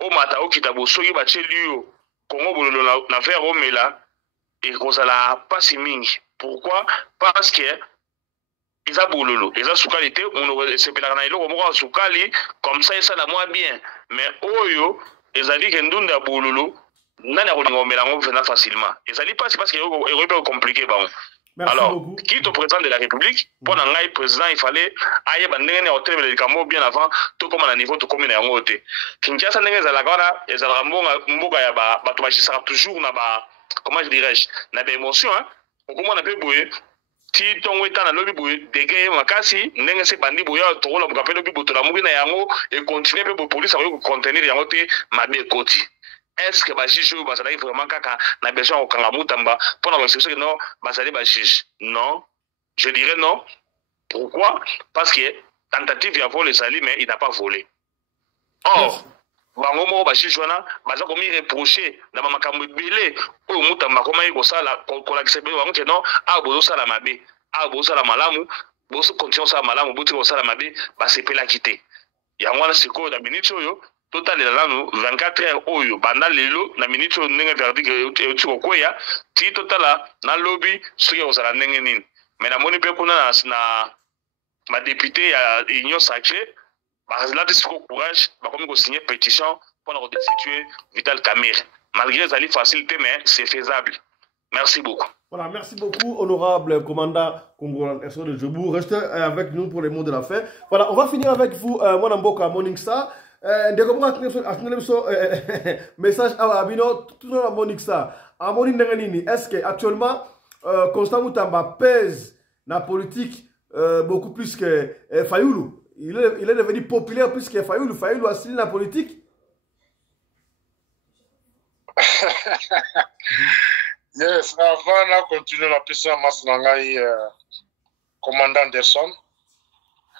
o mata okita bosoki ba cheliyo Kongo bololo na faire omela et kozala pasi mingi. Pourquoi? Parce que eza bololo eza sukali te on sepelaka na eloko moko sukali comme ça ça la moins bien mais oyo ezali ke ndunda ya bololo nani akolinga omelango vena facilement ezali pas parce que est compliqué bon. Alors qui est au président de la République pendant ngai président il fallait aye bandenge ne hotel le kambo bien avant tout comme à niveau tout comme na yango te Kinshasa ndenge ezala kana ezala mboka ya bato bachisaka toujours na ba comment je dirais na ba émotion hein okoma na pe boye ti tongo etana lobi boye dege makasi ndenge se bandi boye tokola mukape lobi botola muki na yango et continuer pe police ayo contenir yango te mabe koti. Est-ce que Bajiji ou Bazali vraiment kaka na besoin au Kangamutamba pour la que non Bazali Bajiji? Non, je dirais non. Pourquoi? Parce que tentative de voler les alliés mais il n'a pas volé. Or, Bangomo Bajiji wana baza komi reprocher na makambo belé o Mutamba koma yiko sala kola kisebe wango te non a bozo sala mabe a bozo sala malamu bozo continuer sala malamu bozo ko sala mabe ba sepela kité. Yango na siko na minute oyo total la nous 24 heures oyo banda lelo na minute ndenge verdict euti kokoya ti total na lobby soki ozala ndenge nini mais na moni pe kuna na ma député ya union sacrée bazala disco courage bakomi ko signer pétition pour na redestituer Vital Kamerhe malgré les facilités mais c'est faisable. Merci beaucoup. Voilà, merci beaucoup, honorable commandant congolais de Djebou. Restez avec nous pour les mots de la fin. Voilà, on va finir avec vous, Mwana Mboka Morning Star. Message à Abino, tout le monde Morning Star. À Morning Ndenganini, est-ce que actuellement, Constant Moutamba pèse dans la politique beaucoup plus que Fayoulou? Il est devenu populaire plus que Fayoulou. Fayoulou a signé la politique? Yes, avant de continuer la question, je suis commandant Anderson.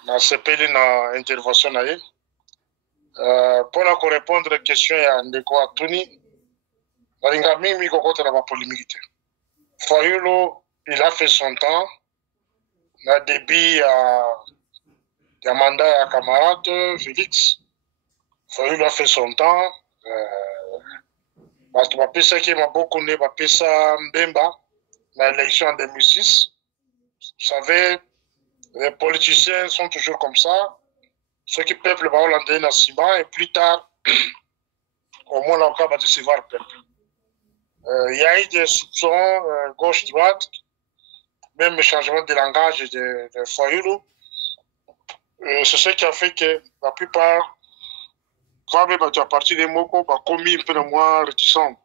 Je suis dans l'intervention. Pour répondre à la question, Ndeko Atuni, Fayoulou, il a fait son temps. Il a début à mandat à camarade Félix. Fayoulou a fait son temps. Parce que je qui m'a beaucoup connu, Mbemba, dans l'élection en 2006. Vous savez, les politiciens sont toujours comme ça. Ceux qui peuplent le Hollandais dans Siba, et plus tard, au moins, là, on va décevoir le peuple. Il y a eu des soupçons gauche-droite, même le changement de langage de Fayoulou. C'est ce qui a fait que la plupart, à partir des mots qu'on a commis un peu de moins réticents.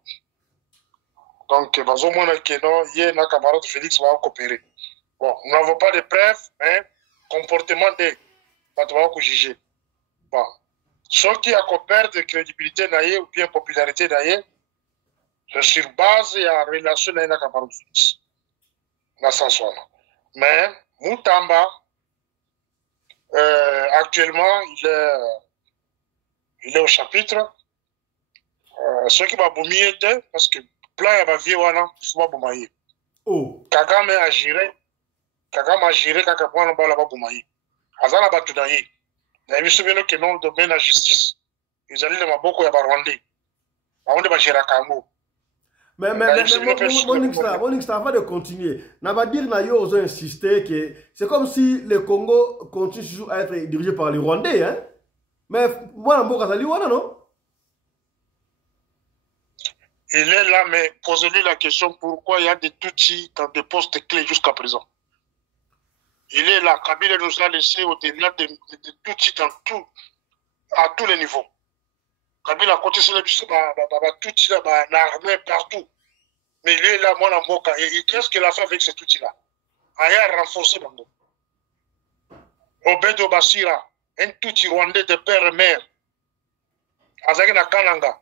Donc, au moins, il y a un camarade de Félix qui va coopérer. Bon, nous n'avons pas de preuves, mais comportement de va juger. Bon, ce qui a coopéré de crédibilité ou bien popularité d'ailleurs, c'est sur base et en relation avec un camarade de Félix. Dans ce sens-là. Mais, Moutamba, actuellement, il est au chapitre. Ce qui va boumier, parce que plan va vivre, il faut pas boumailler. Kagame a géré, Kagame va boumailler. Azana va tout d'ailleurs. Il y a eu ce que non domaine la justice, ils allaient le maboko ya Rwandais. On va gérer Kango. Mais Morning Star, avant de continuer, on va dire que ont insisté que c'est comme si le Congo continue toujours à être dirigé par les Rwandais. Hein? Mais moi, non? Il est là, mais posez-lui la question pourquoi il y a des Tutsis dans des postes clés jusqu'à présent. Il est là. Kabila nous a laissé au-delà des Tutsis à tous les niveaux. Kabila a continué Tutsis dans l'armée partout. Mais il est là, moi, en Boka. Et qu'est-ce qu'il a fait avec ces Tutsis-là? Il a renforcé Bango. Obedo Basira, un Tutsi rwandais de père et mère. Azaki na Kananga,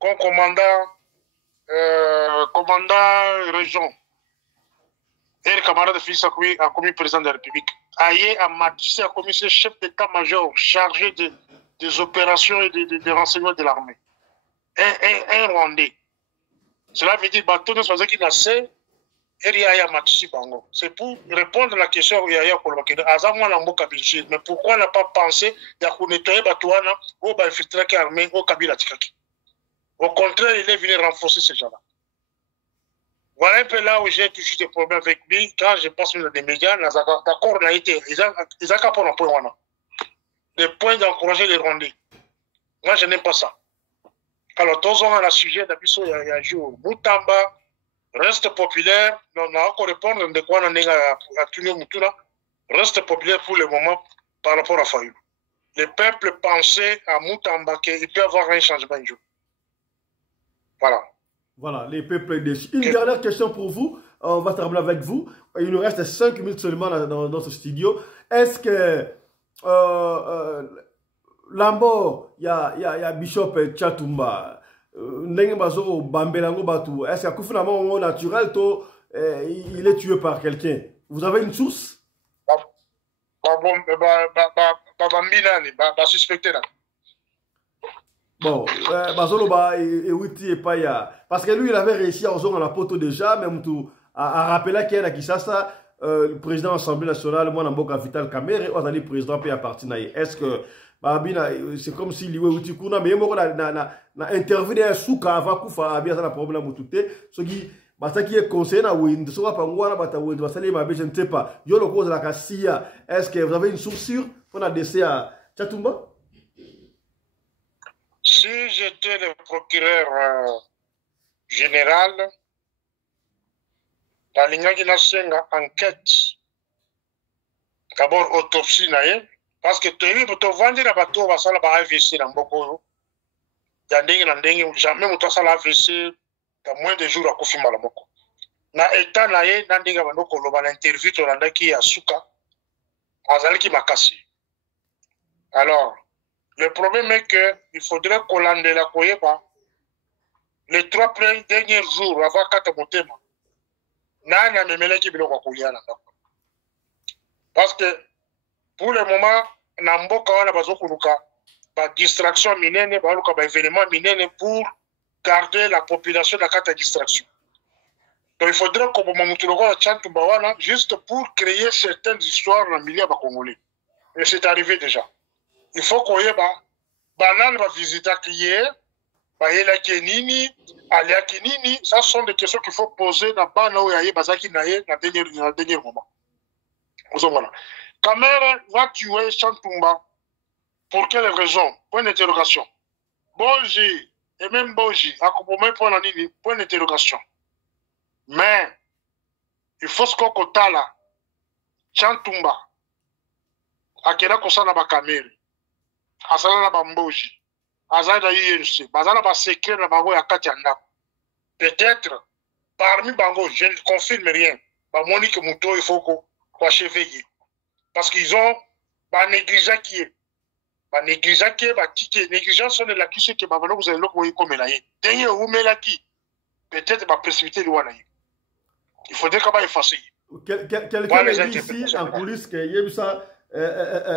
comme commandant région. Et le camarade fils a commis président de la République. Aïe a Matisse a commis chef d'état-major chargé des opérations et des renseignements de l'armée. Un Rwandais. Cela veut dire bateau ne soit qu'il a fait et Matisse Bango. C'est pour répondre à la question Yaya Kolokeda. Azamwa Lambo Kabilchi. Mais pourquoi on n'a pas pensé de nettoyer Batouana ou d'infiltrer l'armée au Kabila Tikaki? Au contraire, il est venu renforcer ces gens-là. Voilà un peu là où j'ai toujours des problèmes avec lui. Quand je passe dans les médias, d'accord, on a été. Ils ont qu'à prendre un point. Des points d'encourager les Rwandais. Moi, je n'aime pas ça. Alors, tous on a le sujet depuis il y a un jour. Moutamba reste populaire. On a encore répondre de quoi on a tenu Moutula. Reste populaire pour le moment par rapport à Fayou. Le peuple pensait à Moutamba qu'il peut y avoir un changement un jour. Voilà. Voilà, les peuples déçus. Une dernière question pour vous. On va terminer avec vous. Il nous reste 5 minutes seulement dans ce studio. Est-ce que Lambo, il y a Bishop Tchatumba, Nengebazo, Bambelango Batou, est-ce qu'il y a finalement un naturel, il est tué par quelqu'un? Vous avez une source? Suspecté là. Bon, Bazolo et Paya. Parce que lui, il avait réussi à rejoindre la poteau déjà, même tout, à rappeler qu'il y a Kishasa, le président de l'Assemblée nationale, moi, Namboka Vital Kamere, on a dit président Paya Partinaï. Est-ce que, c'est comme si lui, il y a mais il a intervenu à Souka avant qu'il y ait un problème. Ce qui est conseillé, je ne sais pas. Je le pose la Cassia. Est-ce que vous avez une source sûre pour la décès à Tchatumba? Si j'étais le procureur général, la ligne qui n'a pas enquête, d'abord autopsie, parce que tu es vendre la bateau, va faire la AVC dans beaucoup. Jamais tu as la AVC dans moins de jours à confirmer la moko. Na état naé, nandinga banoko loba l'interview to landaki à Souka, azalaki makasi. Alors, le problème est qu'il faudrait qu'on lande la Koyeba les 3 derniers jours avant Katamotema. Nana memele ki bilo kwa Koyana. Parce que pour le moment, Namboka wana bazokuluka ba distraction minene, ba luka ba événement minene pour garder la population de la carte de distraction. Donc il faudrait qu'on mamutuloko la Tchatumba wana juste pour créer certaines histoires dans le milieu congolais. Et c'est arrivé déjà. Il faut qu'on y ait banane va visiter hier, baïla kenini, alia kenini. Ça sont des questions qu'il faut poser dans bana ou yaye bazaki naye dans le dernier moment. Voilà. Kamere va tuer Tchatumba. Pour quelle raison? Point d'interrogation. Boji et même Boji, accompagné pour la ligne, point d'interrogation. Mais il faut ce qu'on compte là. Tchatumba. Akela kosa na bakamere. Azala na bamboji. Azala na IRC. Bazala ba secret na bango ya kati ya ndako. Peut-être parmi bango, je ne confirme rien. Ba Monique Mouto il faut qu'on cheville. Parce qu'ils ont ba négligent qui est. Ba négligent qui est ba ticket. Négligence sont de la qui que ba bango vous allez le voir comme là. Derrière vous met là qui. Peut-être ba précipiter le wana. Il faudrait qu'on va effacer. Quelqu'un me dit ici en coulisses que Yebisa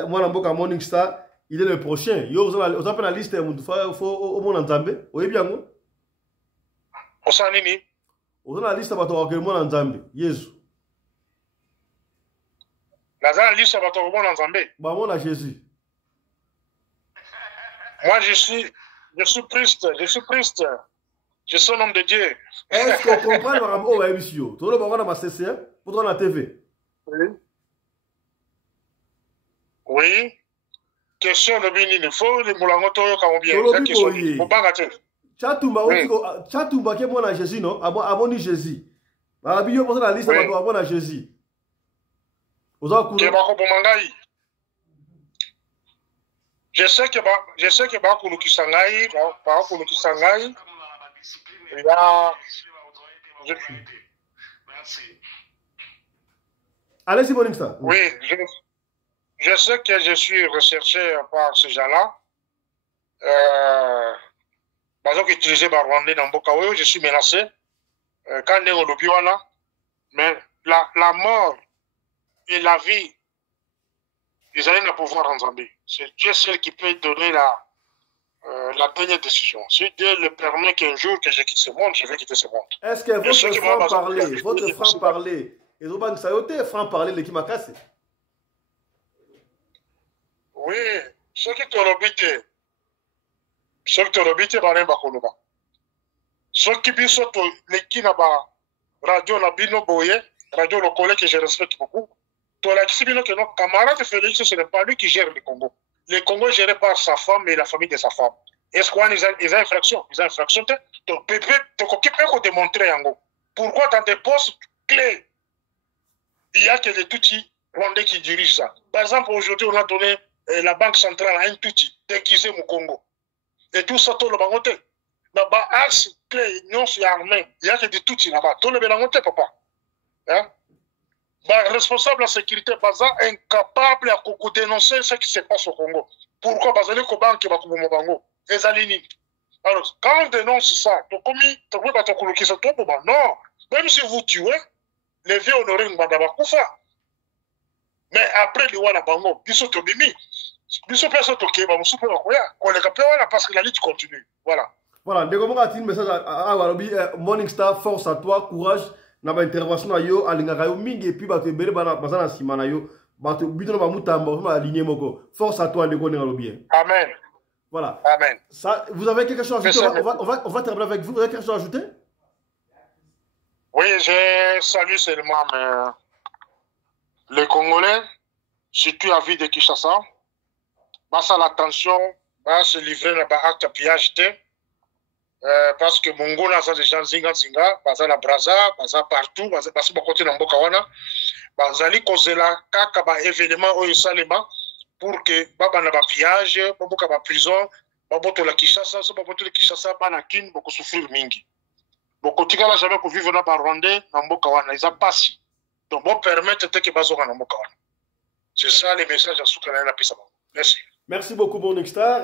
moi Namboka Morning Star, il est le prochain. Yo vous avez la liste faut au monde en Zambie. Oui bien moi. Osa nini? Vous avez la liste bato au monde en Zambie. Jésus. La liste bato au monde en Zambie. Bah moi la Jésus. Moi je suis triste, Je suis un homme de Dieu. Est-ce qu'on comprend le rapport au émission? Tu le vois dans ma CCA pour dans la TV? Oui. Oui. Question de Bini, il faut les moulangos comme bien. Chatumba qui est mon à Jésus, non? Avant ni Jésus. Abio pour la liste avant à Jésus. Vous avez couru. Je sais que Bakulu Kisangai, il y a. Allez-y, Monica. Oui, je sais que je suis recherché par ces gens-là. Par exemple, utilisé par Rwandais dans Bokawe, je suis menacé. Quand on est au Lobiwana, mais la mort et la vie, ils ont un pouvoir en Zambie. C'est Dieu seul qui peut donner la dernière décision. Si Dieu le permet qu'un jour que je quitte ce monde, je vais quitter ce monde. Est-ce que votre franc-parler, et vous avez saluté franc-parler de qui m'a cassé? Oui, ceux qui t'ont habité, par un bakoloba. Ceux qui sont les qui n'a pas radio la bino boye, radio le collègue que je respecte beaucoup. Toi, la Kibino, que notre camarade Félix, ce n'est pas lui qui gère le Congo. Le Congo est géré par sa femme et la famille de sa femme. Est-ce qu'on a des infractions? Les infractions, tu peux démontrer en gros. Pourquoi dans des postes clés, il n'y a que des Tutsis rwandais qui dirigent ça? Par exemple, aujourd'hui, on a donné la banque centrale à un Tutsi déguisé au Congo. Et tout ça, tout le bangote. Là-bas, axe clé, non, c'est armé. Il n'y a que des Tutsis là-bas. Tout le bangote, papa. Hein? Responsable de la sécurité, Baza incapable à dénoncer ce qui se passe au Congo. Pourquoi Baza ne Koban qui va comme Bango? Alors, quand on dénonce ça, non, même si vous tuez, les vieux honorés Mbadaba Koufa. Mais après, le Wana Bango, ils sont obémis. Ils sont personnes qui vont se faire on les capte parce que la lutte continue. Voilà. Voilà, dès qu'on a un message à Morning Star, force à toi, courage. Na ba intervention na yo alingaka yo mingi et puis ba te bele bana bazana sima na yo ba te bidona ba mutamba ba aligner moko. Force à toi de connaître le bien. Amen. Voilà. Amen. Ça, vous avez quelque chose à ajouter? On va terminer avec vous. Vous avez quelque chose à ajouter? Oui, je salue seulement les Congolais, surtout à vie de Kinshasa. Basa l'attention, va se livrer à l'acte de pillage. Parce que Mongo a des gens zinga, baza la Braza, baza partout, baza côté dans Bokawana, bazali kozela kaka ba événement au Salema pour que baba na ba pillage, baboka ba prison, baboto la Kinshasa, so baboto la Kinshasa bana kin boko souffrir mingi. Boko tika la jamais pour vivre na ba Rwandais na Bokawana, ils a passé. Donc bon permettre que bazo na Bokawana. C'est ça les messages à soukana na pisa. Merci. Merci beaucoup, mon Star.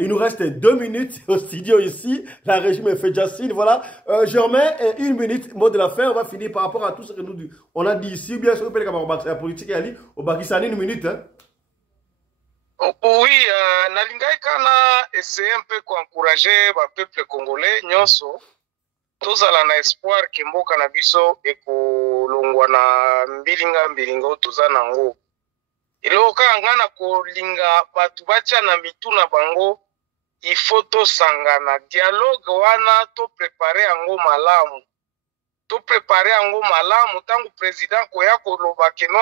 Il nous reste 2 minutes au studio ici. La régime est fait Jacine. Voilà. Je remets 1 minute. Mot de la fin. On va finir par rapport à tout ce que nous on a dit ici. Bien sûr, la politique est au Pakistan. 1 minute. Hein? Oui, Nalingai Kana essaie un peu d'encourager le peuple congolais. Nyonso. Tozala na espoir que mboka na biso ekolongwa na mbilinga toza nango. Iloka ngana kolinga batu bacha na mitu na bango ifo tosangana dialogue wana to préparer ango malamu. To préparer ango malamu tangu président koya koloba keno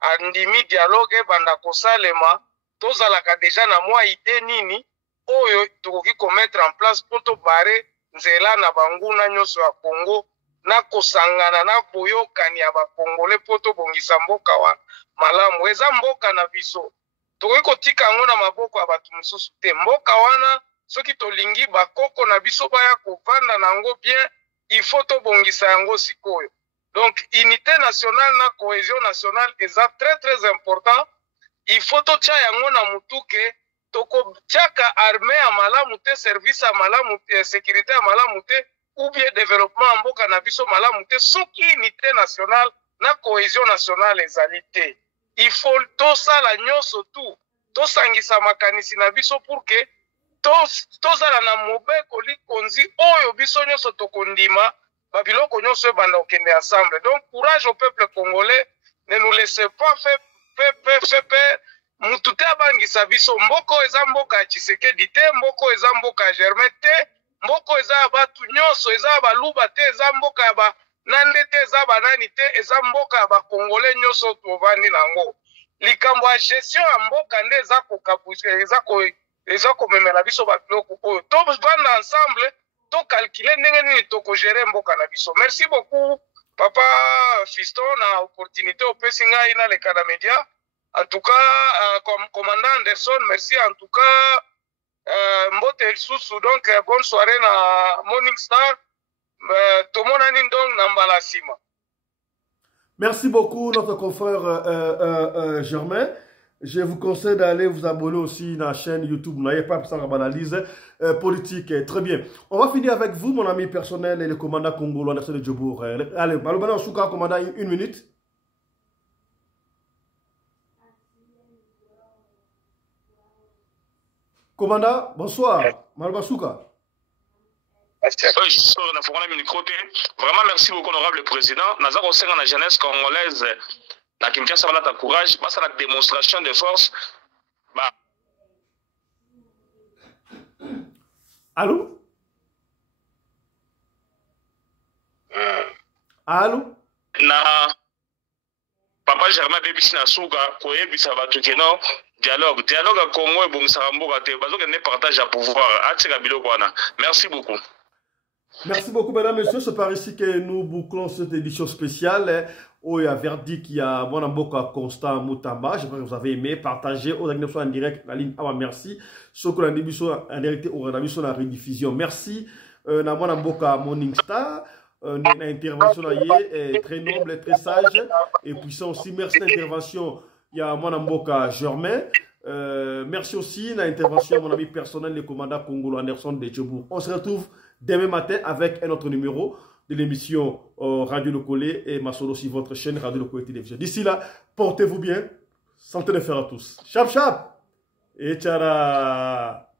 andimi dialogue banda kosalema tozalaka deja na mwa idée nini oyo tokoki ko mettre en place pour to bare nzela na banguna nyonso ya Congo na kosangana na boyokani ya bakongole po tobongisa mboka wa malamu eza mboka na biso tokoki kotika yango na maboko ya bato mosusu te mboka wana soki tolingi bakoko na biso baya kovanda nango bien il faut tobongisa yango sikoyo donc unité nationale na cohésion nationale eza très très important il faut totia yango na mutuke tokotiaka armée ya malamu te service ya malamu te sécurité ya malamu te ou bien développement ya mboka na biso malamu te soki unité nationale na cohésion nationale ezali te il faut tosala nyonso tu tosangisa makanisi na biso pour que tozala na mobeko likonzi oyo biso nyonso tokondima babiloko nyonso ebanda okende ensemble donc courage au peuple congolais ne nous laissez pas faire mutu te abangisa biso mboko eza mboka ya Tshisekedi te mboko eza mboka ya Germain te mboko eza ya batu nyonso eza ya baluba te eza mboka ya banande te eza banani te eza mboka ya bakongole nyonso tovandi nango likambo ya gestion ya mboka nde eza komemela biso babiloko oyo tovanda ensemble tokalkile ndenge nini tokogere mboka na biso. Merci beaucoup papa Fiston na opportunité opesi ngai naleka na media. En tout cas, commandant Anderson, merci en tout cas. Mbote Elsusu, donc bonne soirée na Morning Star. Tomonani donc na Mbalasima. Merci beaucoup, notre confrère Germain. Je vous conseille d'aller vous abonner aussi dans la chaîne YouTube. Vous n'avez pas besoin d'analyse politique. Très bien. On va finir avec vous, mon ami personnel et le commandant congolais Anderson de Djobour. Allez, Malobana Souka, commandant, une minute. Commandant, bonsoir. Malbasouka. Vraiment, merci beaucoup, honorable président. Nous avons aussi la jeunesse congolaise. La Kinshasa a le courage. Parce la démonstration de force. Allô? Allô? Papa Germain Bebisi Nasuka, Koye Bisabatu Keno, dialogue à Congo et Bongsaramboka, Bazoka ne partage à pouvoir. Merci beaucoup. Merci beaucoup, mesdames et messieurs. C'est par ici que nous bouclons cette édition spéciale. Où il y a verdict, il y a Mwanamboka Constant Moutamba. J'espère que vous avez aimé. Partagez aux animations en direct. La ligne Awa, merci. Ceux qui ont en direct, on a mis sur la rediffusion. Merci. Na Mwanamboka Morning Star. L'intervention est très noble, très sage et puissant aussi. Merci l'intervention. Il y a Mwanamboka Germain. Merci aussi l'intervention, mon ami personnel, le commandant congolais Anderson de Djobour. On se retrouve demain matin avec un autre numéro de l'émission Radio Le Collet et Masolo sur votre chaîne Radio Le Collet Télévision. D'ici là, portez-vous bien. Santé de fer à tous. Chap chap et tchara.